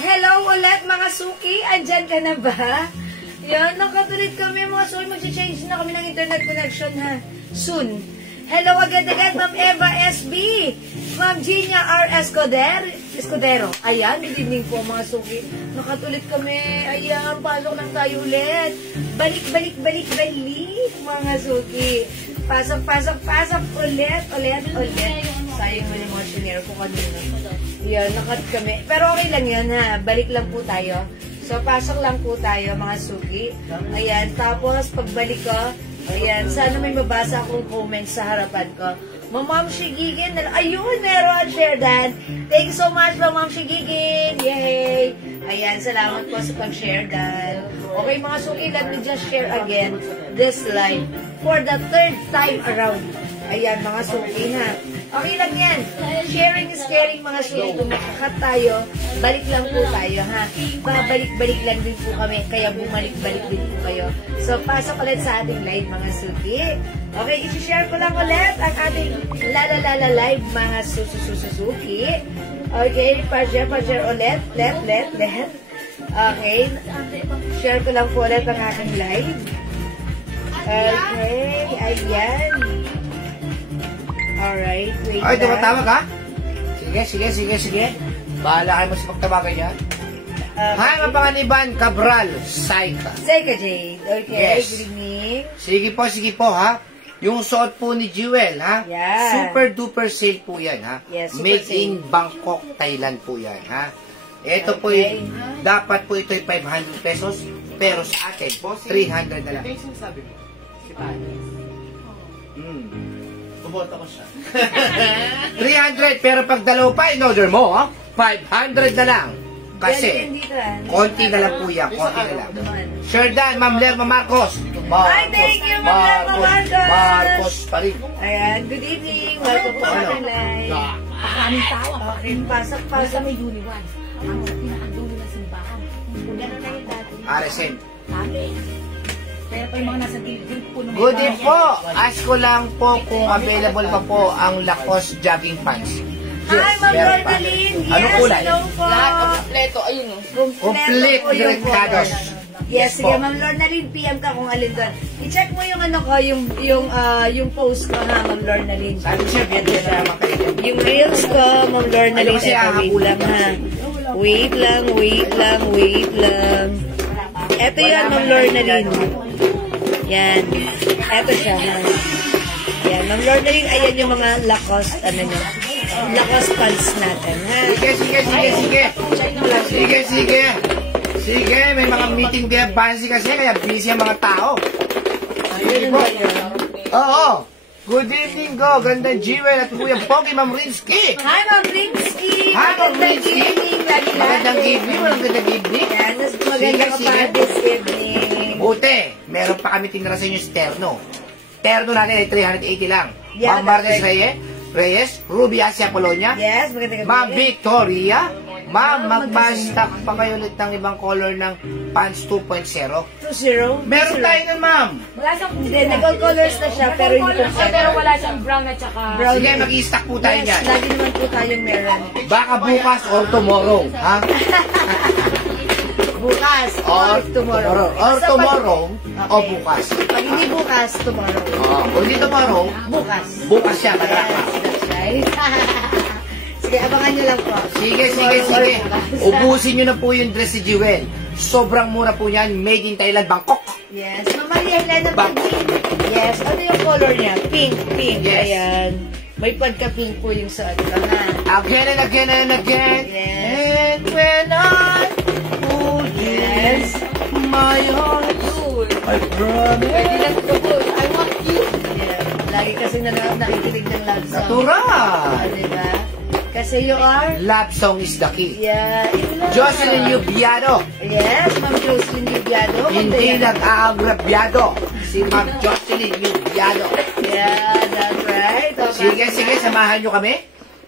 Hello ulit mga suki, andyan ka na ba? Yan, nakatulit kami mga suki, mag-change na kami ng internet connection ha, soon. Hello agad-agad Ma'am Eva SB, Ma'am Gina R. Escudero. Ayan, good evening po mga suki. Nakatulit kami, ayan, pasok lang tayo ulit. Balik mga suki. Pasok ulit. Sayang mo yung mga senior ko kanina. Yan, nakat kami. Pero okay lang yan ha. Balik lang po tayo. So, pasok lang po tayo mga suki. Ayan, tapos pagbalik ko, ayan, sana may mabasa akong comments sa harapan ko. Ma'am Shigigin, ayun, meron, share dan. Thank you so much, Ma'am Shigigin. Yay! Ayan, salamat po sa pag-share dan. Okay mga suki, let me just share again this live for the 3rd time around. Ayan, mga suki ha. Okay lang yan. Sharing is caring mga suki. Kung makakat tayo, balik lang po tayo ha. Babalik-balik lang din po kami. Kaya bumalik-balik din po kayo. So, pasok ulit sa ating live mga suki. Okay, isi-share ko lang ulit ang ating Lalalala live mga susuki. Okay, pa-share ulit. Let. Okay. Share ko lang po ulit ang aking live. Okay, ayan. Alright, wait. Ay, tumatawag ka? Sige. Bahala kayo mas magtawagan yan. Hi, Mapangaliban, Cabral, Saika. Saika Jade. Okay, yes. Good evening. Sige po, ha? Yung suot po ni Jewel, ha? Yeah. Super duper sale po yan, ha? Yes, Made in Bangkok, Thailand po yan, ha? Ito po yung, dapat po ito yung 500 pesos, pero sa akin, 300 na lang. Yung sabi mo, si Panis. Buboto ko siya. 300, pero pag dalawa pa, in order mo, 500 na lang. Kasi, konti na lang po yan, konti na lang. Sherdan, Ma'am Lerma Marcos. Hi, thank you, Ma'am Lerma Marcos. Marcos pa rin. Ayan, good evening. Welcome po sa ating live. Maraming tao. Okay, pasok. May Uniwan. Ang pinakadulo ng simbahan. Gano'n na yung dati. RSM. Amen. Pero pa yung mga nasa gilid po nung Good day po. Ask ko lang po kung available pa po ang Lacoste jogging pants. Hi, Ma'am Lordaline. Yes, Anong kulay? hello po. lahat ng kompleto, ayun o. Complete po yung recados. Yes, sige, po. Ma'am Lordaline, PM ka kung alin doon. I-check mo yung ano ko, yung post ko ha, Ma'am Lordaline. Sabi siya, biyente na naman kayo. Yung reels ko, Ma'am Lordaline, Kasi wait lang ha. Wait lang. Ito yan, Ma'am Lordaline. Yan. Ito siya ha. Yan, Ma'am Lordaline, ayan yung mga Lacoste, Lacoste pants natin ha. Sige, may mga meeting din fancy kasi, kaya busy ang mga tao. Ayun ba yun? Oo. Good evening go. Gandang Jewel at Kuya Pogi, Ma'am Rinsky. Hi, Ma'am Rinsky. Hi, Ma'am Rinsky. Magandang evening. Yan, maganda ka pa this evening. Buti, meron pa kami tinira sa inyo sterno. Terno natin ay 380 lang. Yeah, Ma'am Martes Reyes, Ruby Asia Polonia. Yes, maganda ka. Ma'am Victoria. Ma'am, magpa-stock pa kayo ulit ng ibang color ng pants 2.0. 2.0? Meron tayo nun, ma'am. Wala siyang Hindi, nag-colors na siya, pero hindi ko pero wala siyang brown at saka... Sige, mag-i-stock po tayo Yes, dyan. lagi naman po tayong meron. Baka bukas or tomorrow, ha? Bukas or tomorrow. Or Basta tomorrow pag- o bukas. Pag hindi bukas, tomorrow. Kung hindi tomorrow, Bukas. bukas siya, matraka. Yes, that's right. Sige, abangan nyo lang po. Sige. Ubusin nyo na po yung dress si Jewel. Sobrang mura po yan. Made in Thailand, Bangkok. Yes. Mama Helena Pagin. Yes. Ano yung color niya? Pink. Yes. Ayan. May pagka-pink po yung suot ko, ha? Again and again. Yes. And when I I promise. Pwede lang ito po. I want you. Yeah. Lagi kasi nakikinig ng love song. Natural. Diba? Kasi you are? Love song is the key. Yeah. Jocelyn Yubiado. Yes, Ma'am Jocelyn Yubiado. Hindi nag-aagrabyado. Si Ma'am Jocelyn Yubiado. Yeah, that's right. Sige, samahan nyo kami.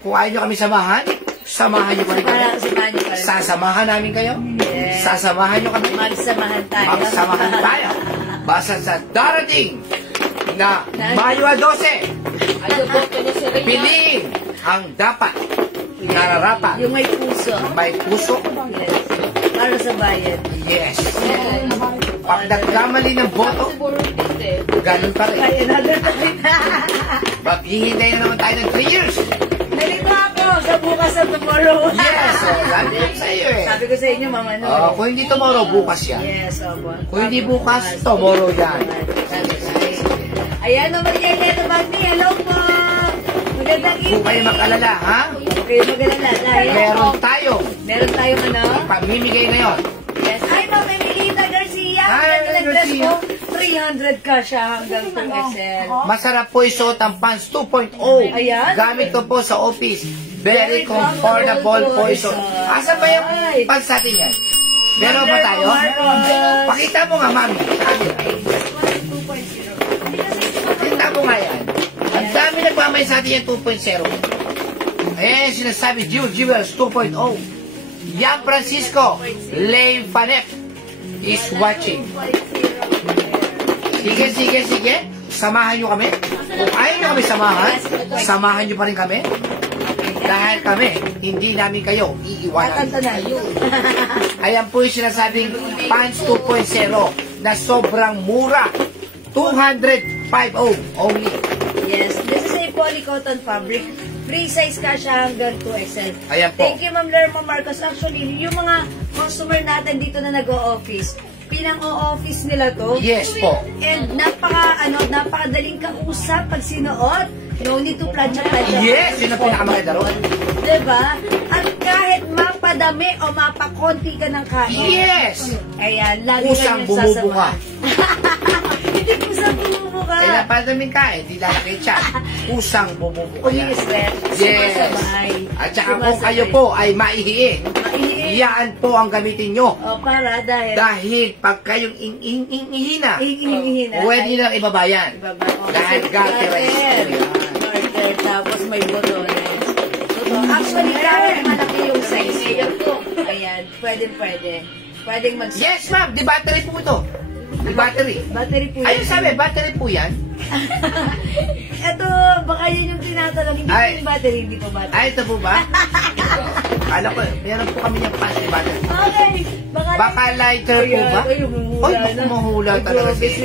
Kung ayaw nyo kami samahan, samahan nyo kami. Sasamahan namin kayo. Yes. Sasamahan nyo kami. Magsamahan tayo. Magsamahan tayo. Basta sa darating na Mayo 12, piliin ang dapat nararapat. Yung may puso. May puso. Yes. Para sa bayan. Yes. Pag nagkamali ng boto, ganun pa rin. Ay, another time. Maghihintay na naman tayo ng 3 years. Nalito ako sa bukas sa tomorrow. Yes. Sabi ko sa iyo eh. Sabi ko sa inyo, Mama. Kung hindi tomorrow, bukas yan. Yes, opo. Kung hindi bukas, tomorrow yan. Ayan, Maria Elena Bagni. Hello po. Magandang evening. Kung kayo mag-alala, ha? Huwag kayo mag-alala. Meron tayong ano? pamimigay na yun. Yes. Ay, Ma'am Emilita Garcia. Hi, Ang dress Garcia. ko. 300 ka siya hanggang 2XL. Masarap po isuot ang pants 2.0. Ayan. Gamit ko po sa office. Very comfortable po isuot. Asa ba yung pants natin yan? Meron ba tayo? Pakita mo nga, mami. Pakita mo nga yan. Ang dami nagmamay sa atin yung 2.0. Eh, sinasabi, Jewels 2.0. Yang Francisco, Lay Fanep is watching. Sige. Samahan nyo kami. Kung ayaw nyo kami samahan nyo pa rin kami. Dahil kami, hindi namin kayo iiwanan. Ayan po yung sinasabing pants 2.0 na sobrang mura. 250 only. Yes, this is a polycotton fabric. Free size ka siya hanggang 2XL. Ayan po. Thank you, Ma'am Lerma Marcos. Actually, yung mga customer natin dito na nag-o-office, pinang-o-office nila to. Yes po. And napakadaling kausap pag sinuot. No need to plancha. Yes, yun ang pinakamaganda ron. Diba? At kahit mapadami o mapakonti ka ng kain. Yes! Ayan, lagi Kusang bumubuka. Hindi kusang bumubuka. Kaya napadaming kain, di lalaki siya. Kusang bumubuka. Yes. At saka kung kayo po ay maihiin, yan po ang gamitin nyo. Dahil pag kayong ihina, pwede nang ibabayan. Dahil garterize. Tapos may botones. Actually, kahit malaki yung size. Ayan, pwede. Pwedeng mag- Yes, ma'am. Di battery po ito. Di battery. Battery po yan. Ayun sabi, battery po yan. Ito, baka yun yung tinatanong. Hindi po yung battery, hindi po battery. Ay, ito po ba? Kala ko, meron po kami yung pants, di battery. Okay. Baka lighter po ba? Oy, mahula talaga si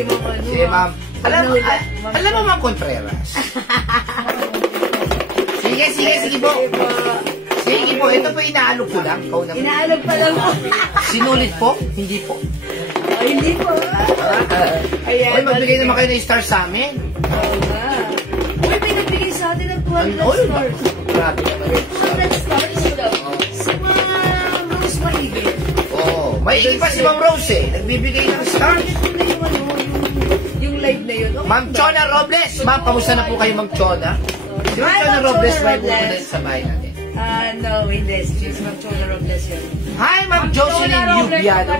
ma'am. Alam mo, ma'am Contreras. Sige po. Sige po, ito po inaalog ko lang. Inaalog pa lang po. Sinulit po? Hindi po. Hindi po. Oy, magbigay naman kayo ng star sa amin. Oo nga. Uy, may nagbigay sa atin ng 200 stars. Grabe naman. 200 stars? Si Ma'am Rose Mahigit. Oo. May pa si Ma'am Rose eh. Nagbibigay ng stars. Yung live na yun. Ma'am Chona Robles. Ma'am, kamusta na po kayo, Ma'am Chona? Si Ma'am Chona Robles, may pupunta sa bahay natin. No, hindi. Si Ma'am Chona Robles yun. Hi, Ma'am Jocelyn Yubiado.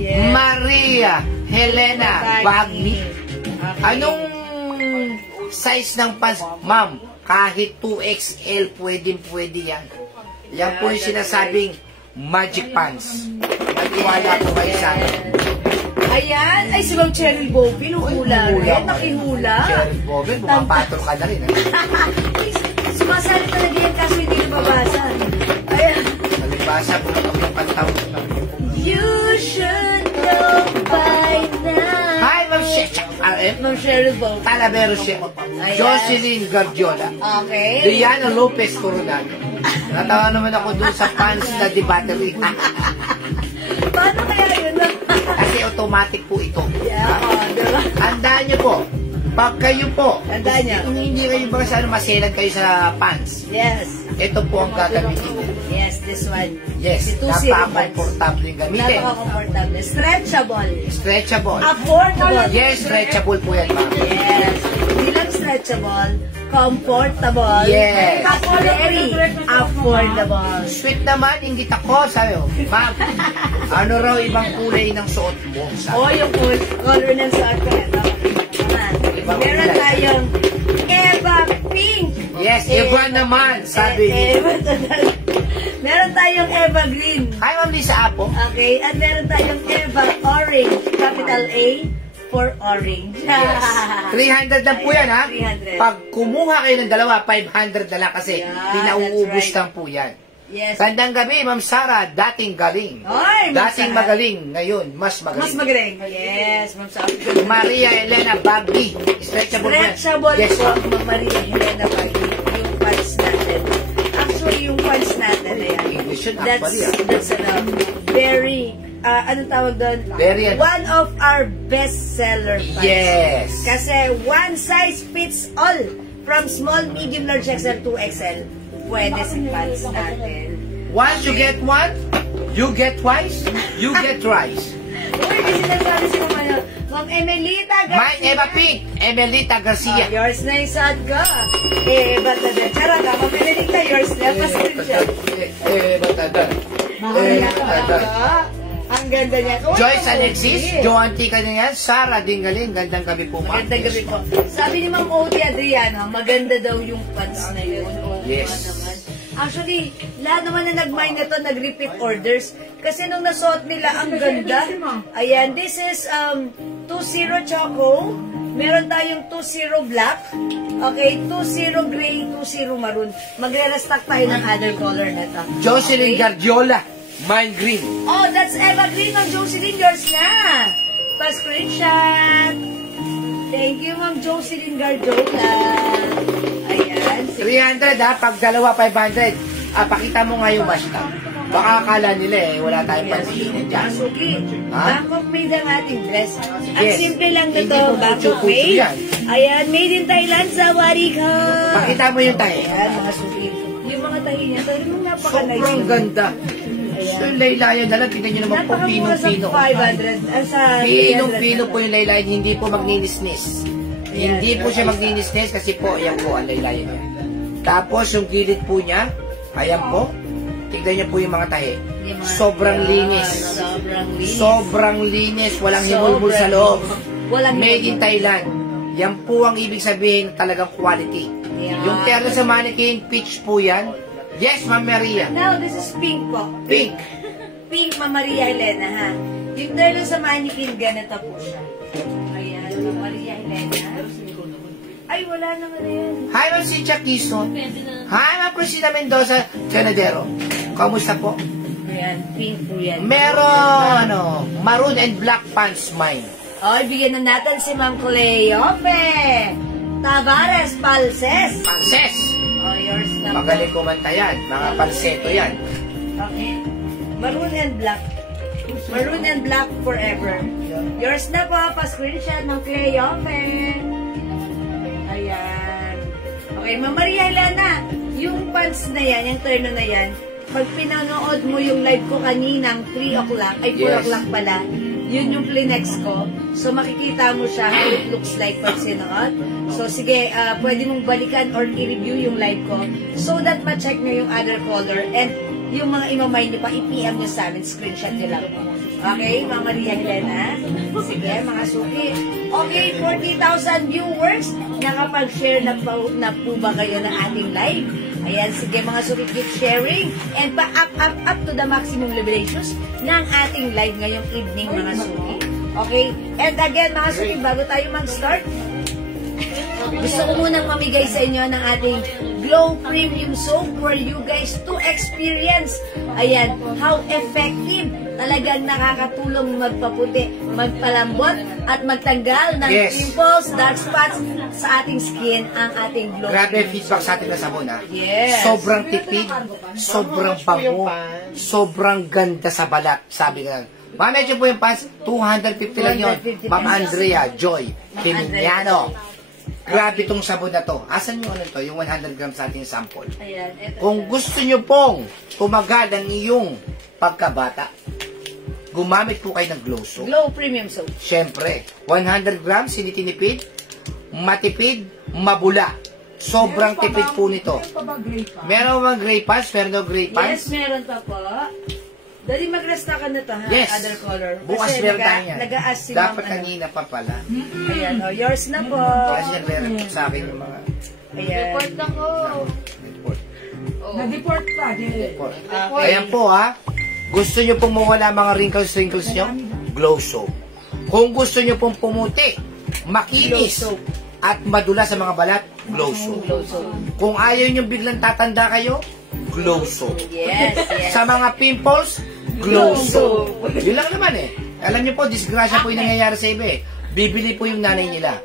Yes. Maria Helena Bagni. Anong size ng pants? Ma'am, kahit 2XL, pwede yan. Yan po yung sinasabing magic pants. Nagtiwala po kayo sa akin. Ayan. Ay, si Ma'am Cheryl Bobin. Hula rin. Nakihula. Cheryl Bobin, bumapatol ka na rin. Sumasali talaga yan kaso hindi nababasa. Ayan. Nalibasa po na kami ng pantawag. You should know by now. Hi, Ma'am Ma'am Cheryl Bobin. Talavero siya. Jocelyn Guardiola. Okay. Diana Lopez Coronado. Natawa naman ako dun sa pants na di battery. Paano kaya yun? Kasi automatic po ito. Yeah, diba? Andaan nyo po. Pag kayo po, Andaan niya. hindi kayo ba maselan kayo sa pants. Yes. Ito po ang gagamitin. Yes, this one. Yes, Si 2-0 pants. napaka-comfortable yung gamitin. Napaka-comfortable. Stretchable. Stretchable. Affordable. Yes, stretchable po yan, ma'am. Yes. Hindi lang stretchable, comfortable. Yes. Very affordable. Sweet naman, inggit ako, sabi ko, ma'am, ano raw ibang kulay ng suot mo? Sabi. Yung color ng suot ko. Ito. Meron tayong Eva Pink. Yes, Eva naman, sabi niya. Meron tayong Eva Green. Hi, ma'am Lisa Apo. Okay, at meron tayong Eva Orange. Capital A for orange. Yes. 300 lang po yan, ha? 300. Pag kumuha kayo ng dalawa, 500 na lang kasi Yeah, pinauubos that's right. lang po yan. Yes. Tandang gabi, Ma'am Sara, dating galing. Oy, Ma'am Dating Sara. magaling, ngayon, mas magaling. Mas magaling. Yes, Ma'am Sara. Maria Elena Bagby. Stretchable po yan. Stretchable Yes, po, ma'am. Ma'am Maria Helena Pagi, yung pants natin. Actually, yung pants natin na yan. English yun, That's very, anong tawag doon? Very, One of our best-seller pants. Yes. Kasi one size fits all. From small, medium, large, XL to XL. Pwede sa pants natin. Once you get one, you get twice, you get thrice. Uy, kasi nagsabi si Ma'am Emelita Garcia. Mine Eva Pink, Emelita Garcia. Yours na yung sad ka. Ba't na dyan? Charot ka, Ma'am Emelita, yours na. Pasensya. Batada. Ang ganda niya. Uy, Joyce ang Alexis, okay. Joanty ka na yan, Sara Dingaling, gandang gabi po, ma'am. Magandang gabi po. Sabi ni Ma'am Oti Adriano, maganda daw yung pants na yun. Yes. Naman. Actually, lahat naman na nag-mine na to, nag-repeat orders. Kasi nung nasuot nila, ang ganda. Ayan, this is 2-0 Choco. Meron tayong 2-0 Black. Okay, 2-0 Gray, 2-0 Maroon. Magre-restock tayo ng other color na to. Jocelyn Gardiola, mine green. Oh, that's Evergreen ng Jocelyn. Yours na. Pa-screenshot. Thank you, Ma'am Jocelyn Gardiola. Ayan. 300 ha, pag dalawa 500. Pakita mo nga yung basta. Baka akala nila wala tayong pansinin dyan. Suki, Ha? Bangkok made ang ating dress. Ang Yes. simple lang na Hindi to, po Bangkok puso-puso made. yan. Ayan, made in Thailand sa Warika. Pakita mo yung tayo. Ayan, mga suki. Yung mga tahi niya, talagang napaka-nice. Sobrang ganda. So yung laylayan na lang, tingnan nyo naman po, Napakamura sa pinong-pino. 500. Sa Pinong-pino po yung laylayan, hindi po magninisnis. Ayan. Hindi po siya magninisnis kasi po, ayan po ang laylayan niya. Tapos yung gilid po niya, ayan po, tignan niyo po yung mga tahi. Sobrang linis. Sobrang linis. Sobrang linis, walang himulmul sa loob. Walang Made in Thailand. Yan po ang ibig sabihin talagang quality. Yeah. Yung terno sa mannequin, peach po yan. Yes, Ma'am Maria. Now, this is pink po. Pink. Pink, Ma'am Maria Elena, ha? Yung terno sa mannequin, ganito po siya. Ayan, Ma'am Maria Elena. Ay, wala naman na yan. Hi, Ma'am Cynthia Quizon. Hi, Ma'am Priscilla Mendoza Canadero. Kamusta po? Ayan, pink po yan. Meron, maroon and black pants mine. O, ibigyan na natin si Ma'am Cleope. Tavares Palses. Panses. O, yours na po. Magaling kumanta yan. Mga panseto yan. Okay. Maroon and black. Maroon and black forever. Yours na po, pa-screenshot ng Cleope. Ayan. Okay, Ma'am Maria Helena, yung pants na yan, yung terno na yan, pag pinanood mo yung live ko kaninang 3 o'clock, ay 4 Yes. o'clock pala, yun yung Plinex ko. So, makikita mo siya how it looks like pag sinuot. So, sige, pwede mong balikan or i-review yung live ko so that ma-check nyo yung other color and yung mga imamay nyo pa, i-PM nyo sa amin, screenshot nyo lang. Okay, Ma'am Maria Helena? Sige, mga suki. Okay, 40,000 viewers. Nakapag-share na po ba kayo ng ating live? Ayan, sige mga suki, keep sharing and pa-up to the maximum liberations ng ating live ngayong evening, mga suki. Okay? And again, mga suki, bago tayo mag-start, gusto ko munang mamigay sa inyo ng ating Glow Premium Soap for you guys to experience. Ayan, how effective talagang nakakatulong magpaputi, magpalambot, at magtanggal ng Yes. pimples, dark spots sa ating skin ang ating Glow. Grabe feedback sa atin na sabon, ha? Yes. Sobrang tipid, sobrang bango, sobrang ganda sa balat. Sabi nga, Ma'am, medyo po yung pants, 250 lang yun. 250 Ma'am pesos. Andrea Joy Piminiano. Grabe tong sabon na to. Asan yung ano to? Yung 100 grams sa ating sample. Ayan, eto Kung siya. gusto nyo pong tumagal ang iyong pagkabata, gumamit po kayo ng Glow Soap. Glow Premium Soap. Siyempre, 100 grams, hindi tinipid, matipid, mabula. Sobrang tipid po nito. Meron bang gray pants? Meron daw gray Yes, pants? meron pa po. Dali mag-resta ka na to, ha? Yes. Other color. Bukas Kasi meron tayo yan. nag-a-ask si Dapat Ma'am, kanina pa pala. Ayan, yours na po. Kasi yan meron po sa akin yung mga Ayan. ako. report. Na-deport pa. report. Okay. Ayan po ha. Gusto nyo pong mawala mga wrinkles nyo? Glow Soap. Kung gusto nyo pong pumuti, makinis, Glow Soap. at madula sa mga balat, Glow Soap. Glow Soap. Kung ayaw nyo biglang tatanda kayo, Glow Soap. Yes, yes. Sa mga pimples, Glow Soap. Yun lang naman eh. Alam niyo po, disgrasya po yung nangyayari sa iba eh. Bibili po yung nanay nila.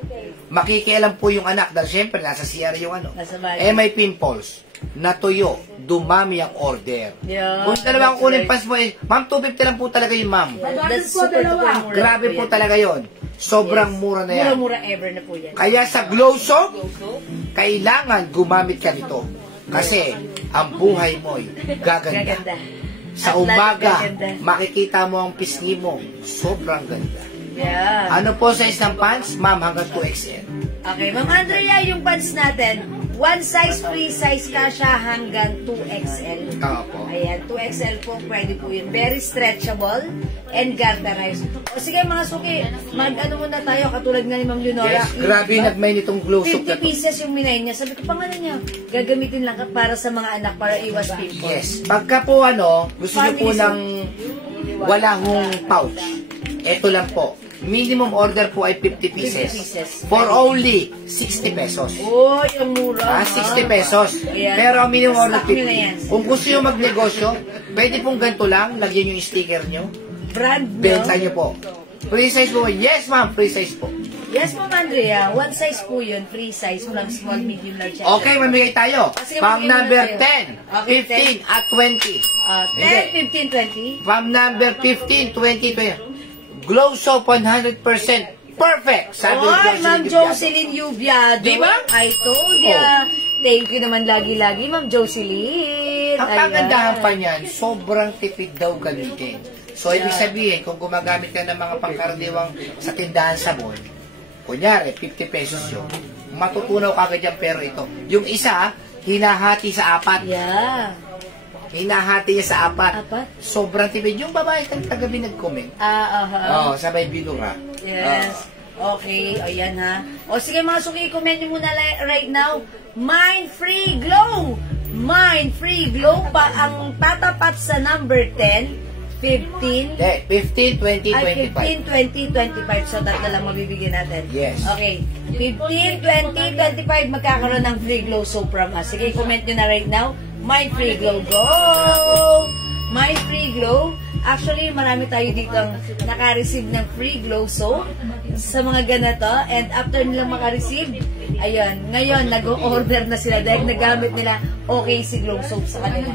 Makikialam po yung anak dahil syempre nasa CR yung ano. Nasa bahay. Eh may pimples. Natuyo. Dumami ang order. Yeah, Kung dalawang kunin pas mo eh, ma'am, 250 lang po talaga yung ma'am. That's super duper mura. Grabe po talaga yon. Sobrang mura na yan. Mura-mura ever na po yan. Kaya sa Glow Soap, kailangan gumamit ka nito. Kasi ang buhay mo'y gaganda. Gaganda. Sa At umaga, lalo gaganda. makikita mo ang pisngi mo. Sobrang ganda. Yeah. Ano po size ng pants? Ma'am, hanggang 2XL. Okay, Ma'am Andrea, yung pants natin, one size, free size ka siya hanggang 2XL. Tama po. Ayan, 2XL po, pwede po yun. Very stretchable and garterized. O sige mga suki, mag-ano muna tayo, katulad nga ni Ma'am Leonora. Yes, grabe nagmay nitong Glow Soap 50 na to. pieces yung minay niya. Sabi ko, pangano niya, gagamitin lang ka para sa mga anak, para iwas pimples. Yes. Pagka po ano, gusto niyo po ng wala hong pouch. Ito lang po. Minimum order po ay 50 pieces. 50 pieces. For only 60 pesos. Oh, yung mura. 60 pesos. Ayan. Pero ang minimum order Stock nyo na yan. 50. Kung gusto nyo magnegosyo, pwede pong ganito lang, lagyan nyo yung sticker nyo, Brand nyo. benta nyo po. Free size po. Yes, ma'am. Free size po. Yes, Ma'am Andrea. One size po yun. Free size. From small, medium, large. Okay, mamigay tayo. Sige, Pang mamigay number muna 10, tayo. Okay, 15, at 20. 10, 15, 20. From number 15, 20, 20. Glow Soap 100% perfect. Sabi Oy, Ma'am ni Jocelyn Yubiado. Di ba? I told ya. Thank you naman lagi-lagi, Ma'am Jocelyn. Ang Ayan. kagandahan pa niyan, sobrang tipid daw gamitin. So, ibig sabihin, kung gumagamit ka ng mga pangkaraniwang sa tindahan sabon, kunyari, 50 pesos yun, matutunaw kagad yung pero ito. Yung isa, hinahati sa 4. Yeah. Hinahati niya sa 4. 4? Sobrang tipid. Yung babae kagabi nag-comment. Aha. Sabay binura. Yes. Okay, ayan ha. O sige mga suki, comment nyo muna right now. Mind Free Glow! Mind Free Glow pa ang tatapat sa number 10, 15, 15, 20, ay 25. 15, 20, 25. So, tatlo lang mabibigyan natin. Yes. Okay. 15, 20, 25, magkakaroon ng free glow soap from us. Sige, comment nyo na right now. My free glow, go! My free glow. Actually, marami tayo dito ang naka-receive ng free glow soap sa mga ganito. And after nilang maka-receive, ayun, ngayon, nag-order na sila dahil nagamit nila OKC glow soap sa kanila.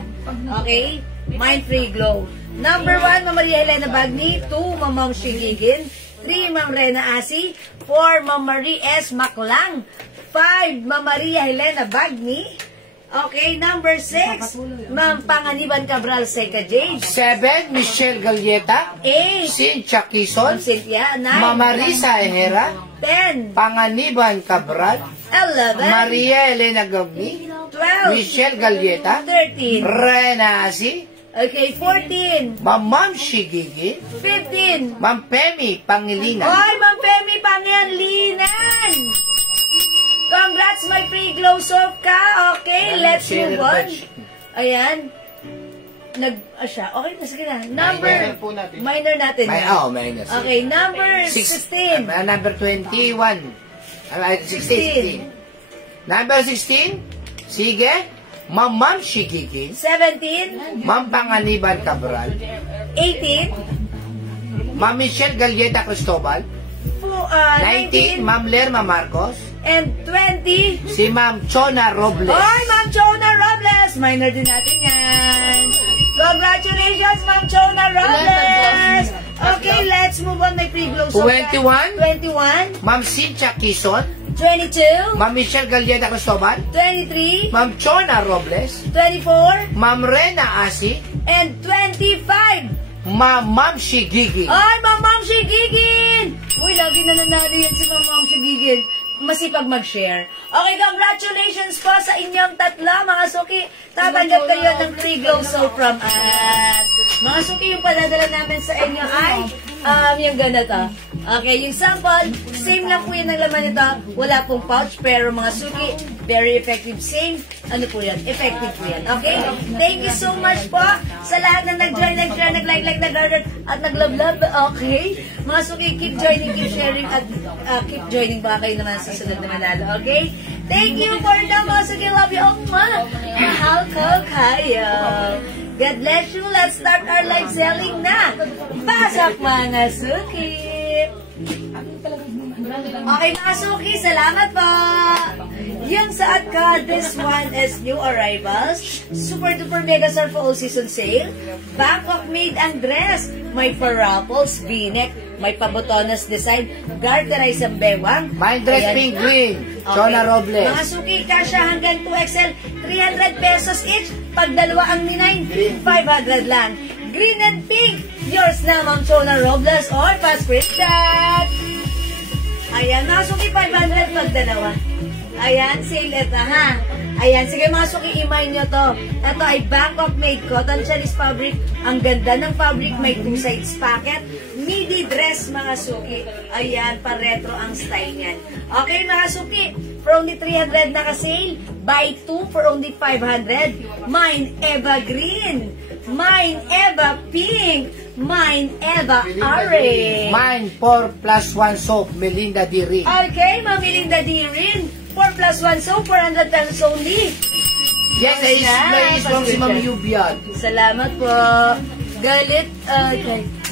Okay? Mind Free Glow. Number 1, Ma'am Maria Elena Bagni. 2, Ma'am Shigigin. 3, Ma'am Rena Asi. 4, Ma'am Marie S. Maclang. 5, Ma'am Maria Helena Bagni. Okay, number 6, Ma'am Panganiban Cabral Seca Jade. 7, Michelle Galieta. 8, Cynthia Ma'am Quezon. Cynthia. 9, Mama Risa Ehera. 10, Panganiban Cabral. 11, Maria Elena Gagni. 12, Michelle Galieta. 13, Rena Asi. okay, 14, Ma'am Shigigi. 15, Ma'am Pemi Pangilinan. Hoy, Ma'am Femi Pangyalinan! Congrats, my free glow soap ka. Okay, let's move on. Ayan. Siya. Okay, sige na. Number, minor natin. Minus. Okay, number 16. Number 21. 16. Number 16. Sige. Ma'am Shigigi. 17, Ma'am Panganiban Cabral. 18, Ma'am Michelle Galieta Cristobal. 19, 19, Ma'am Lerma Marcos. and 20. Si Ma'am Chona Robles. Hoy, Ma'am Chona Robles! Minor din natin yan. Congratulations, Ma'am Chona Robles! Okay, let's move on. May free glow soap. 21. 21. Ma'am Cynthia Quezon. 22, Ma'am Michelle Galleda Cristobal, 23, Ma'am Chona Robles, 24, Ma'am Rena Asi, and 25. Ma'am Shigigi. Ay, Ma'am Shigigin! Uy, lagi na nanalo yan si Ma'am Shigigin. Masipag mag-share. Okay, congratulations po sa inyong tatlo, mga suki. Tatanggap kayo ng free glow soap from us. Mga suki, yung padadala namin sa inyo ay yung ganito. Okay, yung sample, same lang po yun ang laman nito. Wala pong pouch, pero mga suki, very effective. Same, ano po yan? Effective po yan. Okay? Thank you so much po sa lahat na nag-join, nag-share, nag-like, nag-order, at nag-love. Okay? Mga suki, keep joining, keep sharing, at keep joining ba kayo naman sa sunod na manalo. Okay? Thank you for the mga suki. Love you all. Mahal ko kayo. God bless you. Let's start our live selling na. Pasok mga suki. Okay mga suki, salamat po. Yung sa Atka, this one is new arrivals. Super duper mega surf all season sale. Bangkok made ang dress. May pa-ruffles, v-neck, may pa-botonas design, garterize ang bewang. My dress Ayan. pink green, Chona Robles. Mga suki, kasya hanggang 2XL, 300 pesos each. Pag dalawa ang ninay, 500 lang. Green and pink, yours na Ma'am Chona Robles or pa-screenshot. Ayan, mga suki, 500 pag dalawa. Ayan, sale ito ha. Ayan, sige mga suki, imay nyo to. Ito ay Bangkok made cotton Chinese fabric. Ang ganda ng fabric, may 2 sides pocket. Midi dress mga suki. Ayan, pa-retro ang style niyan. Okay mga suki, for only 300 naka-sale. Buy 2 for only 500. Mine Eva Green. Mine Eva Pink. Mine Eva Orange. Mine 4+1 soap, Melinda D. Ring. Okay, Ma'am Melinda D. Rin. 4+1 soap, 400 pesos only. Yes, nais lang si Ma'am Yubian. Salamat po. Galit,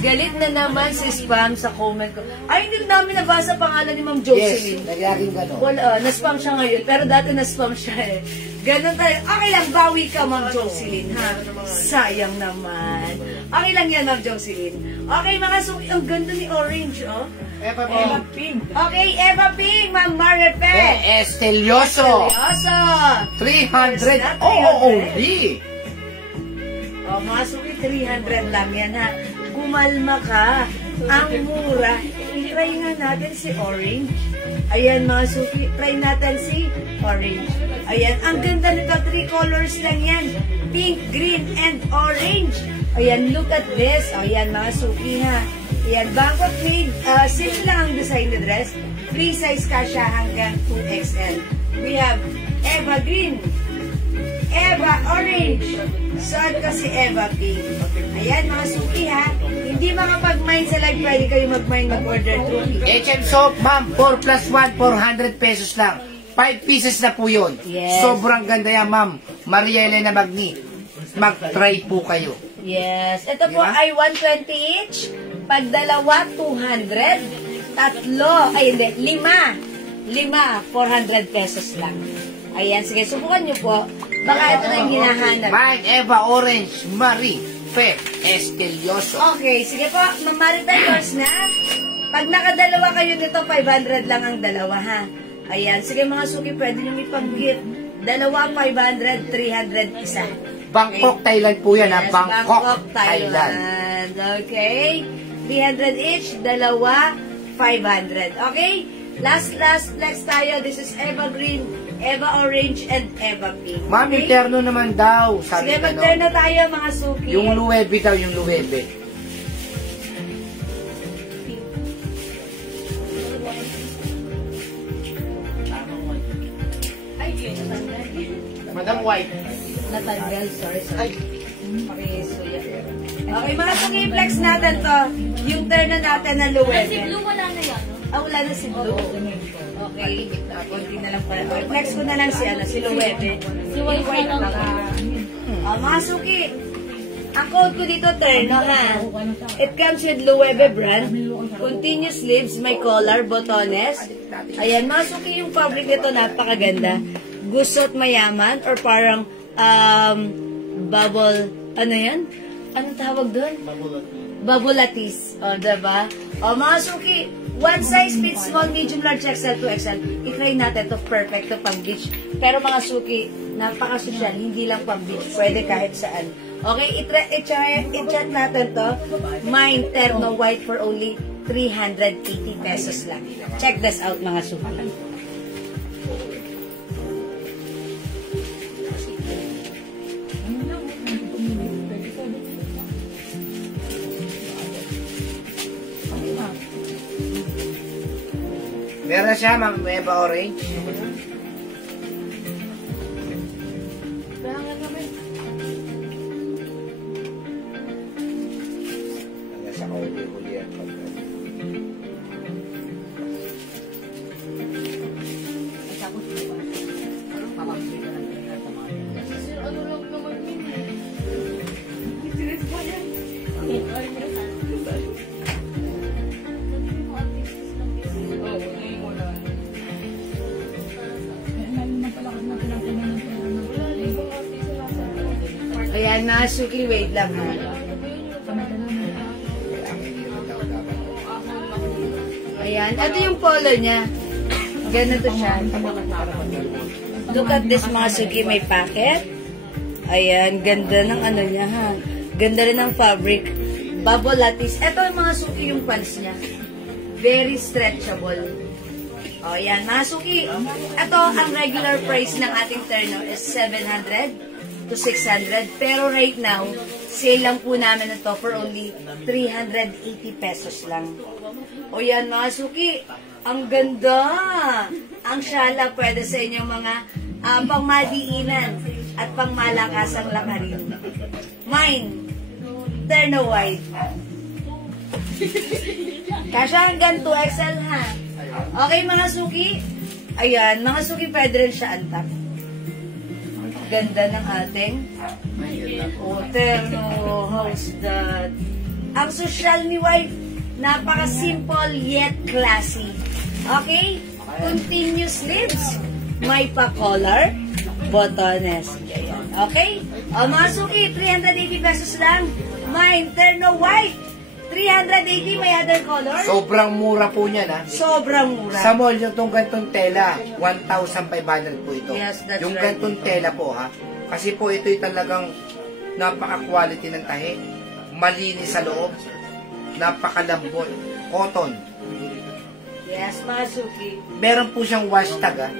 galit na naman si Spam sa comment ko. Ay, hindi namin nabasa pangalan ni Ma'am Yes, Jocelyn. nagyaring gano'n. Wala, na-spam siya ngayon. Pero dati na-spam siya eh. Ganon tayo. Okay lang, bawi ka, Ma'am Jocelyn, ha? Sayang naman. Okay lang yan, Ma'am Jocelyn. Okay, mga suki. Ang ganda ni Orange, oh. Eva Pink. Okay, Eva Pink, Ma'am Marife. Estelioso. Seryoso. 300. Oh, only. O, mga suki, 300 lang yan, ha? Gumalma ka. Ang mura. I-try nga natin si Orange. Ayan, mga suki. Try natin si Orange. Ayan, ang ganda nito. 3 colors lang yan. Pink, green, and orange. Ayan, look at this. Ayan, mga suki, ha? Ayan, Bangkok made. Simple lang ang design na dress. Free size kasha hanggang 2XL. We have Eva Green, Eva Orange, saan kasi Eva Pink. Ayan, mga suki ha. Hindi makapag-mine sa live, pwede kayo mag-mine, mag-order through HM soap, ma'am, 4+1, 400 pesos lang. 5 pieces na po yun. Yes. Sobrang ganda yan, ma'am. Maria Elena Magni. Mag-try po kayo. Yes. Ito po Diba? ay 120 each. Pag dalawa, 200. Tatlo, ay hindi, 5. 400 pesos lang. Ayan, sige, subukan nyo po. Baka ito na yung hinahanap. Mine, Eva Orange, Marie, Fe, Estelioso. Okay, sige po, Mamarita, yours na. Pag nakadalawa kayo nito, 500 lang ang dalawa, ha? Ayan, sige mga suki, pwede nyo ipag-gift. Dalawa, 500, 300 isa. Bangkok, Thailand po yan, ha? Yes, Bangkok, Thailand. Okay, 300 each, dalawa, 500. Okay, last, next tayo. This is Eva Green, Eva Orange, and Eva Pink. Ma'am, Okay? yung terno naman daw. Sabi Sige, ka, mag-turn na tayo mga suki. Yung luwebe daw, yung luwebe. Ay, natanggal. Madam White. Natanggal, sorry. Okay, so yeah. Okay, mga suki, flex natin to. Yung turn na natin na luwebe. Si Blue wala na yan. Ah, wala na si Blue. Okay, konti na lang pala. Okay, flex ko na lang si Luwebe. Si White na lang. Mga suki, ang code ko dito, Terno, ha? It comes with Luwebe brand. Continuous sleeves, may collar, botones. Ayan, mga suki, yung fabric nito napakaganda. Gusot mayaman or parang bubble, ano yan? Anong tawag doon? Bubble latis. O, diba? O, mga suki, One size fits small, medium, large, XL, 2XL. I-try natin to perfect to pang beach. Pero mga suki, napaka-social, hindi lang pang beach. Pwede kahit saan. Okay, i-chat natin to. Mine Terno White for only 380 pesos lang. Check this out mga suki. Meron siya, Ma'am Eva Orange. Nasa kauli-uli yan. Ayan mga suki, wait lang ha. Ayan, ito yung polo niya. Ganito siya. Look at this mga suki, may packet. Ayan, ganda ng ano niya ha. Ganda rin ng fabric. Bubble lattice. Ito yung mga suki yung pants niya. Very stretchable. O yan, mga suki. Ito, ang regular price ng ating terno is 700 to 600. Pero right now, sale lang po namin ito for only 380 pesos lang. O yan mga suki, ang ganda! Ang syala pwede sa inyong mga pangmadiinan at pangmalakasang lakarin. Mine, Terno White. Kasya hanggang 2XL ha. Okay mga suki, ayan, mga suki pwede rin siya antap. Ganda ng ating Terno. How's that? Ang social ni White, napaka-simple yet classy. Okay? Continuous sleeves, may pa-collar, botones. Okay? O mga suki, 380 pesos lang. Mine, Terno White. 380, may other color? Sobrang mura po niyan, ha? Sobrang mura. Sa mall, yung itong gantong tela, 1,500 po ito. Yes, that's yung right. gantong tela po, ha? Kasi po ito'y talagang napaka-quality ng tahi. Malinis sa loob. Napakalambot. Cotton. Yes, mga suki. Meron po siyang wash tag, ha?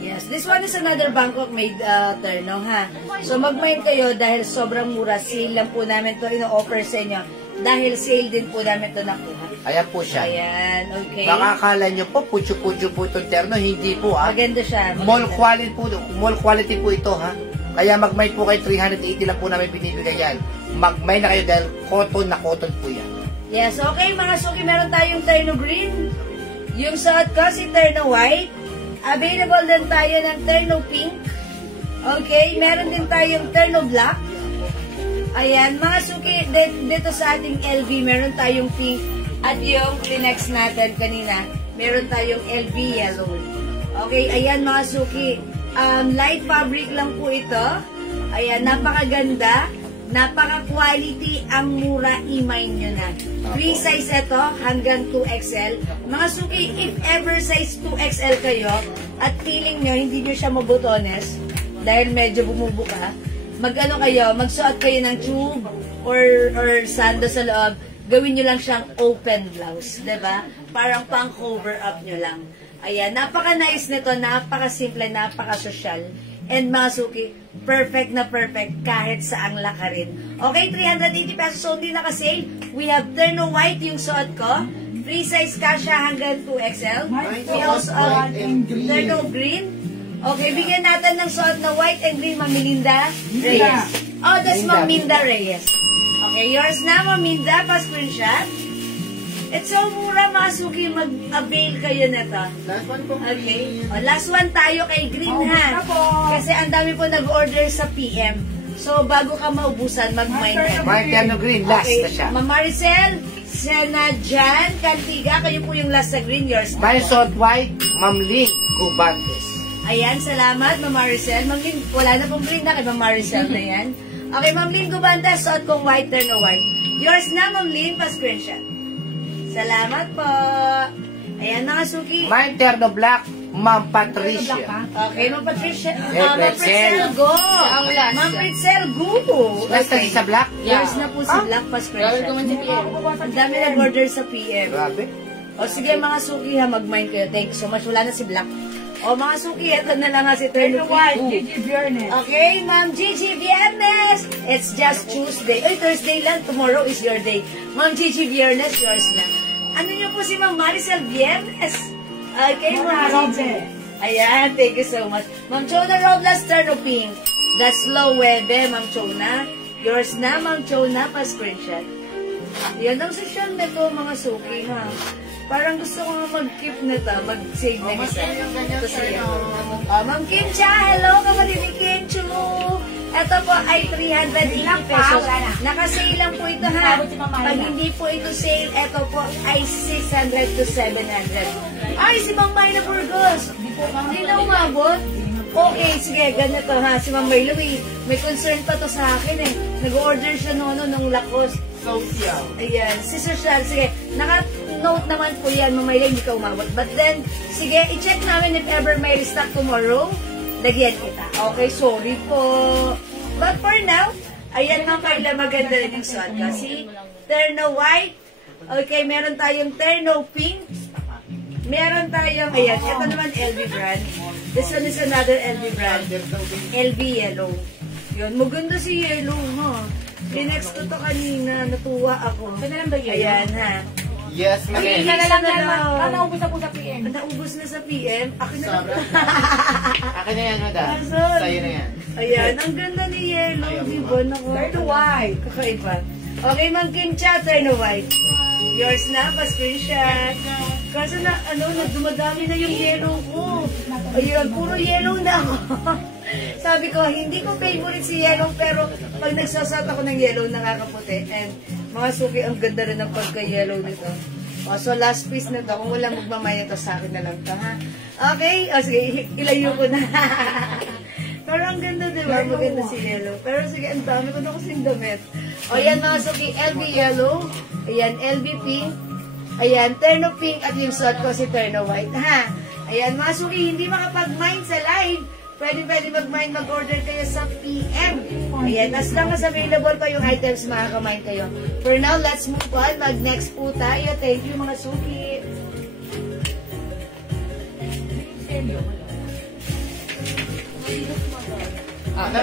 Yes, this one is another Bangkok made terno, ha? So, mag-mind kayo dahil sobrang mura. Sale lang po namin to ino-offer sa inyo. Dahil sale din po namin to nakuha. Ayan po siya. Ayan, okay. Baka akala nyo po, putyo-putyo po itong terno. Hindi po, ha? Maganda siya. Mall quality po ito, ha? Kaya mag-mind po kayo, 380 lang po namin binibigay yan. Mag-mind na kayo dahil cotton na cotton po yan. Yes, okay mga suki, meron tayong terno green. Yung suot ko, si terno white. Available din tayo ng terno pink. Okay, meron din tayong terno black. Ayan, mga suki, dito sa ating LV, meron tayong pink. At yung next natin kanina, meron tayong LV yellow. Okay, ayan mga suki. Light fabric lang po ito. Ayan, napakaganda. Napaka-quality, ang mura, i-mine nyo na. Free size ito, hanggang 2XL. Mga suki, if ever size 2XL kayo, at feeling nyo, hindi nyo siya mabutones, dahil medyo bumubuka, mag-ano kayo, magsuot kayo ng tube, or sando sa loob, gawin nyo lang siyang open blouse, diba? Parang pang-cover up nyo lang. Ayan, napaka-nice nito, napaka-simple, napaka-social. And mga suki, perfect na perfect kahit saang lakarin. Okay, 380 pesos only naka-sale. We have terno white yung suot ko. Free size kasha hanggang 2XL. We also have terno green. Okay, bigyan natin ng suot na white and green, Ma'am Melinda Reyes. Oh, that's Ma'am Minda Reyes. Okay, yours na, Ma'am Minda. Pa-screenshot. It's so mura, mga suki, mag-avail kayo na to. Last one po. Okay. O, last one tayo kay Green, ha? Kasi ang dami po nag-order sa PM. So, bago ka maubusan, mag-mind ka. Terno green, last Okay. na siya. Ma'am Maricel, Sena Jan, Cantiga, kayo po yung last sa green, yours. My salt white, Ma'am Lynn Gubantes. Ayan, salamat, Ma'am Maricel. Ma'am Lynn, wala na pong green na kay Ma'am Maricel na yan. Okay, Ma'am Lynn Gubantes, suot kong white, turn white. Yours na, Ma'am Lynn, pa-screenshot. Salamat po. Ayan mga suki. Mine terno black, Ma'am Patricia. Okay, Ma'am Patricia. Ma'am Ma'am Pritzel, go. Ang last. Ma'am Pritzel, go. Basta sa black? Yours na po si Black Paspresya. Ang dami nag-order sa PM. Grabe. O sige mga suki ha, mag-mind kayo. Thank you so much. Wala na si Black. O mga suki, ito na lang nga si Turno Gigi Viernes. Okay, Ma'am Gigi Viernes. It's just Tuesday. Ay, Thursday lang. Tomorrow is your day. Ma'am Gigi Viernes, yours na. Ano niyo po si Ma'am Maricel Viernes? Okay, Ma'am Gigi. Ayan, thank you so much. Ma'am Chona Robles, Turno Pink. That's Slow Webe, Ma'am Chona. Yours na, Ma'am Chona, pa-screenshot. Yan ang social na to, mga suki, ha. Parang gusto ko nga mag-keep na to, mag-save na isa. Ito siya. Ma'am Kimcha, hello, kapatid ni Kimchu. Ito po ay 380 pesos. Naka-sale lang po ito, ha. Pag hindi po ito sale, ito po ay 600 to 700. Ay, si Ma'am Mayla Burgos. Hindi na umabot. Okay, sige, ganito ha. Si Ma'am Mayla, may concern pa to sa akin eh. Nag-order siya nung Lacoste. Social. Ayan, si Social, sige. Naka-note naman po yan, Ma'am Mayla, hindi ka umabot. But then, sige, i-check namin if ever may restock tomorrow. Lagyan kita. Okay, sorry po. But for now, ayan Ma'am Mayla, maganda rin yung suot kasi terno white. Okay, meron tayong terno pink. Meron tayong, ayan, ito naman LV brand. This one is another LV brand. LV yellow. Yun, maganda si yellow, ha. Dinext ko to kanina, natuwa ako. Ito na lang ba yun? Ayan, ha. Yes, Isa ma'am. na lang Isa na yan. lang. Naubos na po sa PM. Naubos na sa PM. Akin na lang. Akin na yan, madam. Asan? Sa'yo na yan. Ayan, ang ganda ni yellow, di ba? Turn white. Kakaiba. Okay, Ma'am Kim Cha, turn white. Yours na, pa-screenshot. Kasi na, dumadami na yung yellow ko. Ayun, puro yellow na ako. Sabi ko, hindi ko favorite si yellow, pero pag nagsasat ako ng yellow, nakakaputi. And mga suki, ang ganda rin ng pagka-yellow nito. O, so last piece na to. Kung wala magmamaya to, sa akin na lang to, ha? Okay? O, sige, ilayo ko na. Pero ang ganda, di ba? Maganda si yellow. Pero sige, ang dami ko na kasing damit. O, yan mga suki, LB yellow. Ayan, LB pink. Ayan, terno pink. At yung suot ko si terno white, ha? Ayan, mga suki, hindi makapag-mind sa live. Pwede mag-mind, mag-order kayo sa PM. Ayan, as long as available pa yung items, makaka-mind kayo. For now, let's move on. Mag-next po tayo. Thank you, mga suki.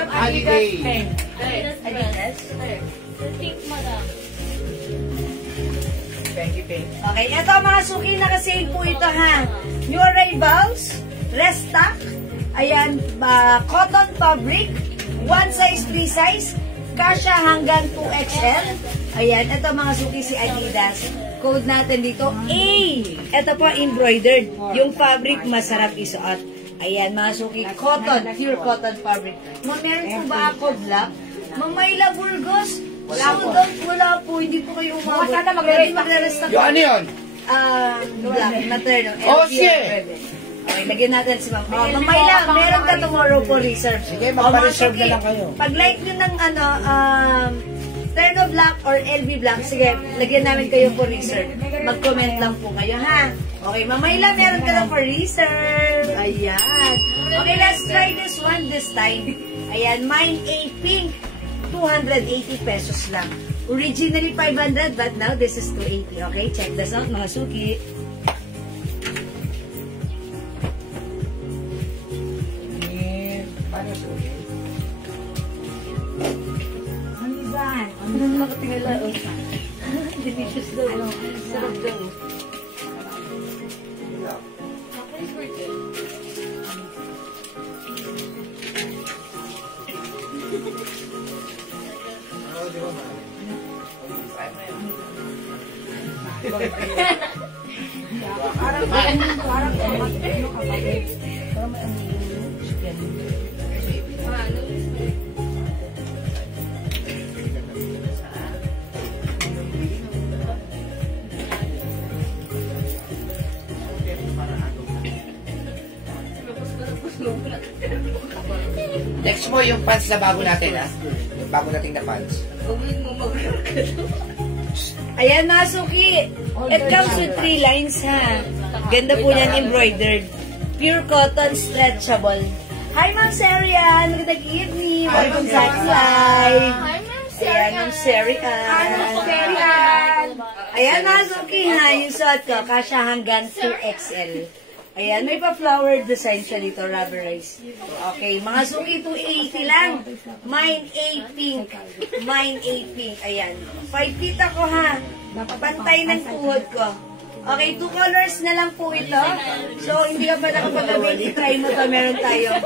Holiday. Adidas. Thank you, thank you. Okay, eto mga suki, naka-sale po ito, ha. New arrivals, restock. Ayan, cotton fabric, one size, free size, kasya hanggang 2XL. Ayan, ito mga suki si Adidas. Code natin dito, A. Ito po, embroidered. Yung fabric, masarap isuot. Ayan, mga suki, cotton, pure cotton fabric. Meron po ba ako black? Mamayla Burgos? Wala po, hindi po kayo umabot. Pwede magre-restock. Yung ano yun? Black, maternal. Oh, LG shit! Rebel. Okay, lagyan natin si Ma'am. Mamayla, meron ka tomorrow po reserve. Sige, magpa-reserve na lang kayo. Pag like nyo ng Terno Black or LB Black, sige, lagyan namin kayo po reserve. Mag-comment lang po kayo, ha? Okay, Mamayla, meron ka lang for reserve. Ayan. Okay, let's try this one this time. Ayan, mine A pink. 280 pesos lang. Originally 500, but now this is 280. Okay, check this out, mga suki. Ano makatingala? Delicious daw. Sarap daw. Next mo yung pants na bago natin, ha? Yung bago nating na pants. Huwag mo mag-work. Ayan, mga suki. It comes with 3 lines, ha. Ganda po yan, embroidered. Pure cotton, stretchable. Hi, Ma'am Serian. Good evening. Welcome sa aking live. Ayan, Ma'am Serian. Ayan, mga suki, ha. Yung suot ko, kasya hanggang 2XL. Ayan, may pa-flower design siya dito, rubberized. Okay, mga suki, 280 lang. Mine, 8 pink. Mine, 8 pink. Ayan. 5 feet ako, ha. Pantay ng tuhod ko. Okay, 2 colors na lang po ito. So, hindi ka pa nakapag-abit. I-try mo to. Meron tayo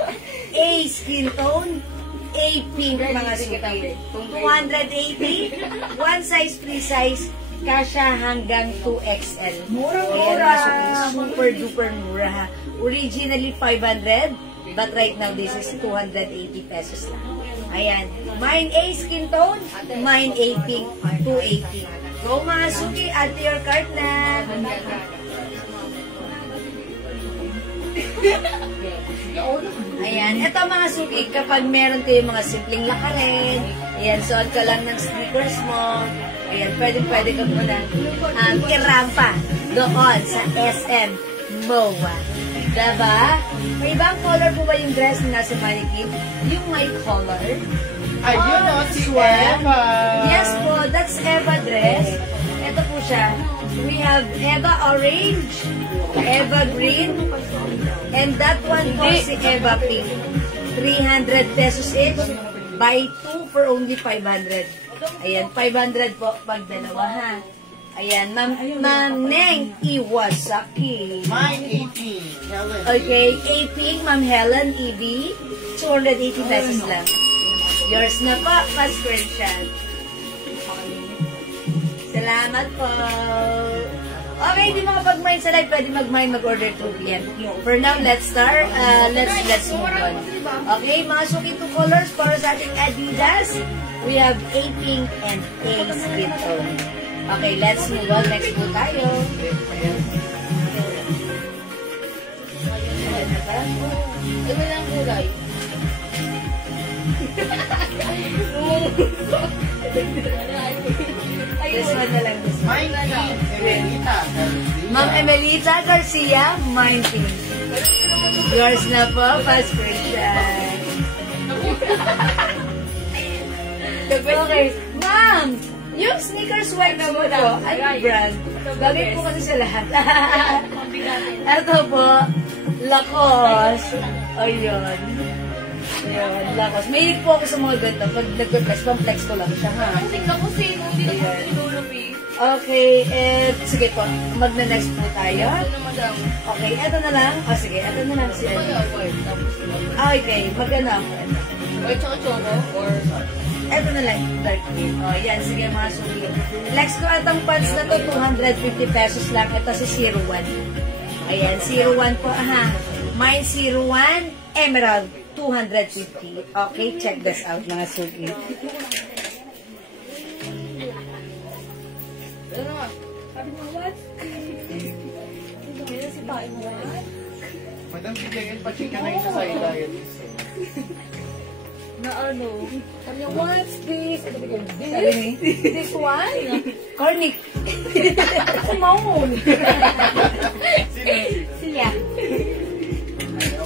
A, skin tone. A, pink, mga suki. 280. One size, free size. Kasya hanggang 2XL. Mura-mura. Super duper mura, ha. Originally 500, but right now this is 280 pesos lang. Ayan. Mine A skin tone, mine A pink, 280. Go mga suki, add to your cart na. Ayan. Ito mga suki, kapag meron kayo mga simpleng lakarin, ayan, suot ka lang ng sneakers mo, ayan, pwede ka muna irampa doon sa SM MOA. Diba? May ibang color po ba yung dress na nasa mannequin? Yung may color? Ayun o, si Eva. Yes po, that's Eva dress. Ito po siya. We have Eva orange, Eva green, and that one po si Eva pink. 300 pesos each. Buy 2 for only 500. Ayan, 500 po pag dalawa, ha. Ayan, Ma'am Neng Iwasaki. Mine 18. Helen. Okay, 18, Ma'am Helen EB. 280 pesos lang. Yours na po, pa-screenshot. Salamat po. Okay, di makapag-mine sa live, pwede mag-mine, mag-order 2 PM. For now, let's start. Let's move on. Okay, mga suki 2 colors para sa ating Adidas. We have A pink and A skin tone. Okay, let's move on. Next po tayo. Ano lang kulay? This one na lang. Mine 18. Emelita. Ma'am Emelita Garcia, mine pink. Yours na po, fast screenshot. Okay, ma'am, yung sneakers white na mo po, anong brand? Bagay po kasi sa lahat. Ito po, Lacoste. Ayun. Ayun, Lacoste. May po ako sa mga ganito. Pag nag-flex, pang-flex ko lang siya, ha? Tingnan ko sino, hindi na po sinulubi. Okay, sige po. Magna-next po tayo. Ito na madam. Okay, eto na lang. O sige, eto na lang si Ano, white, tapos Okay, maganda. white tsaka choco, or Eto na lang, dark green. O, yan. Sige, mga sulit. Next ko atang pants na to, 250 pesos lang. Ito si 01. Ayan, 01 po, ha. Mine 01, Emerald, 250. Okay, check this out, mga sulit. ano nga? Sabi mo, what? Kaya si tayo mo, what? Madam, bigyan pa-check ka na yung sa ilayan. Na ano? Sabi niya, what's this? Sabi niya, Sabi ni? this one? Cornic. Simone. Sino? Siya.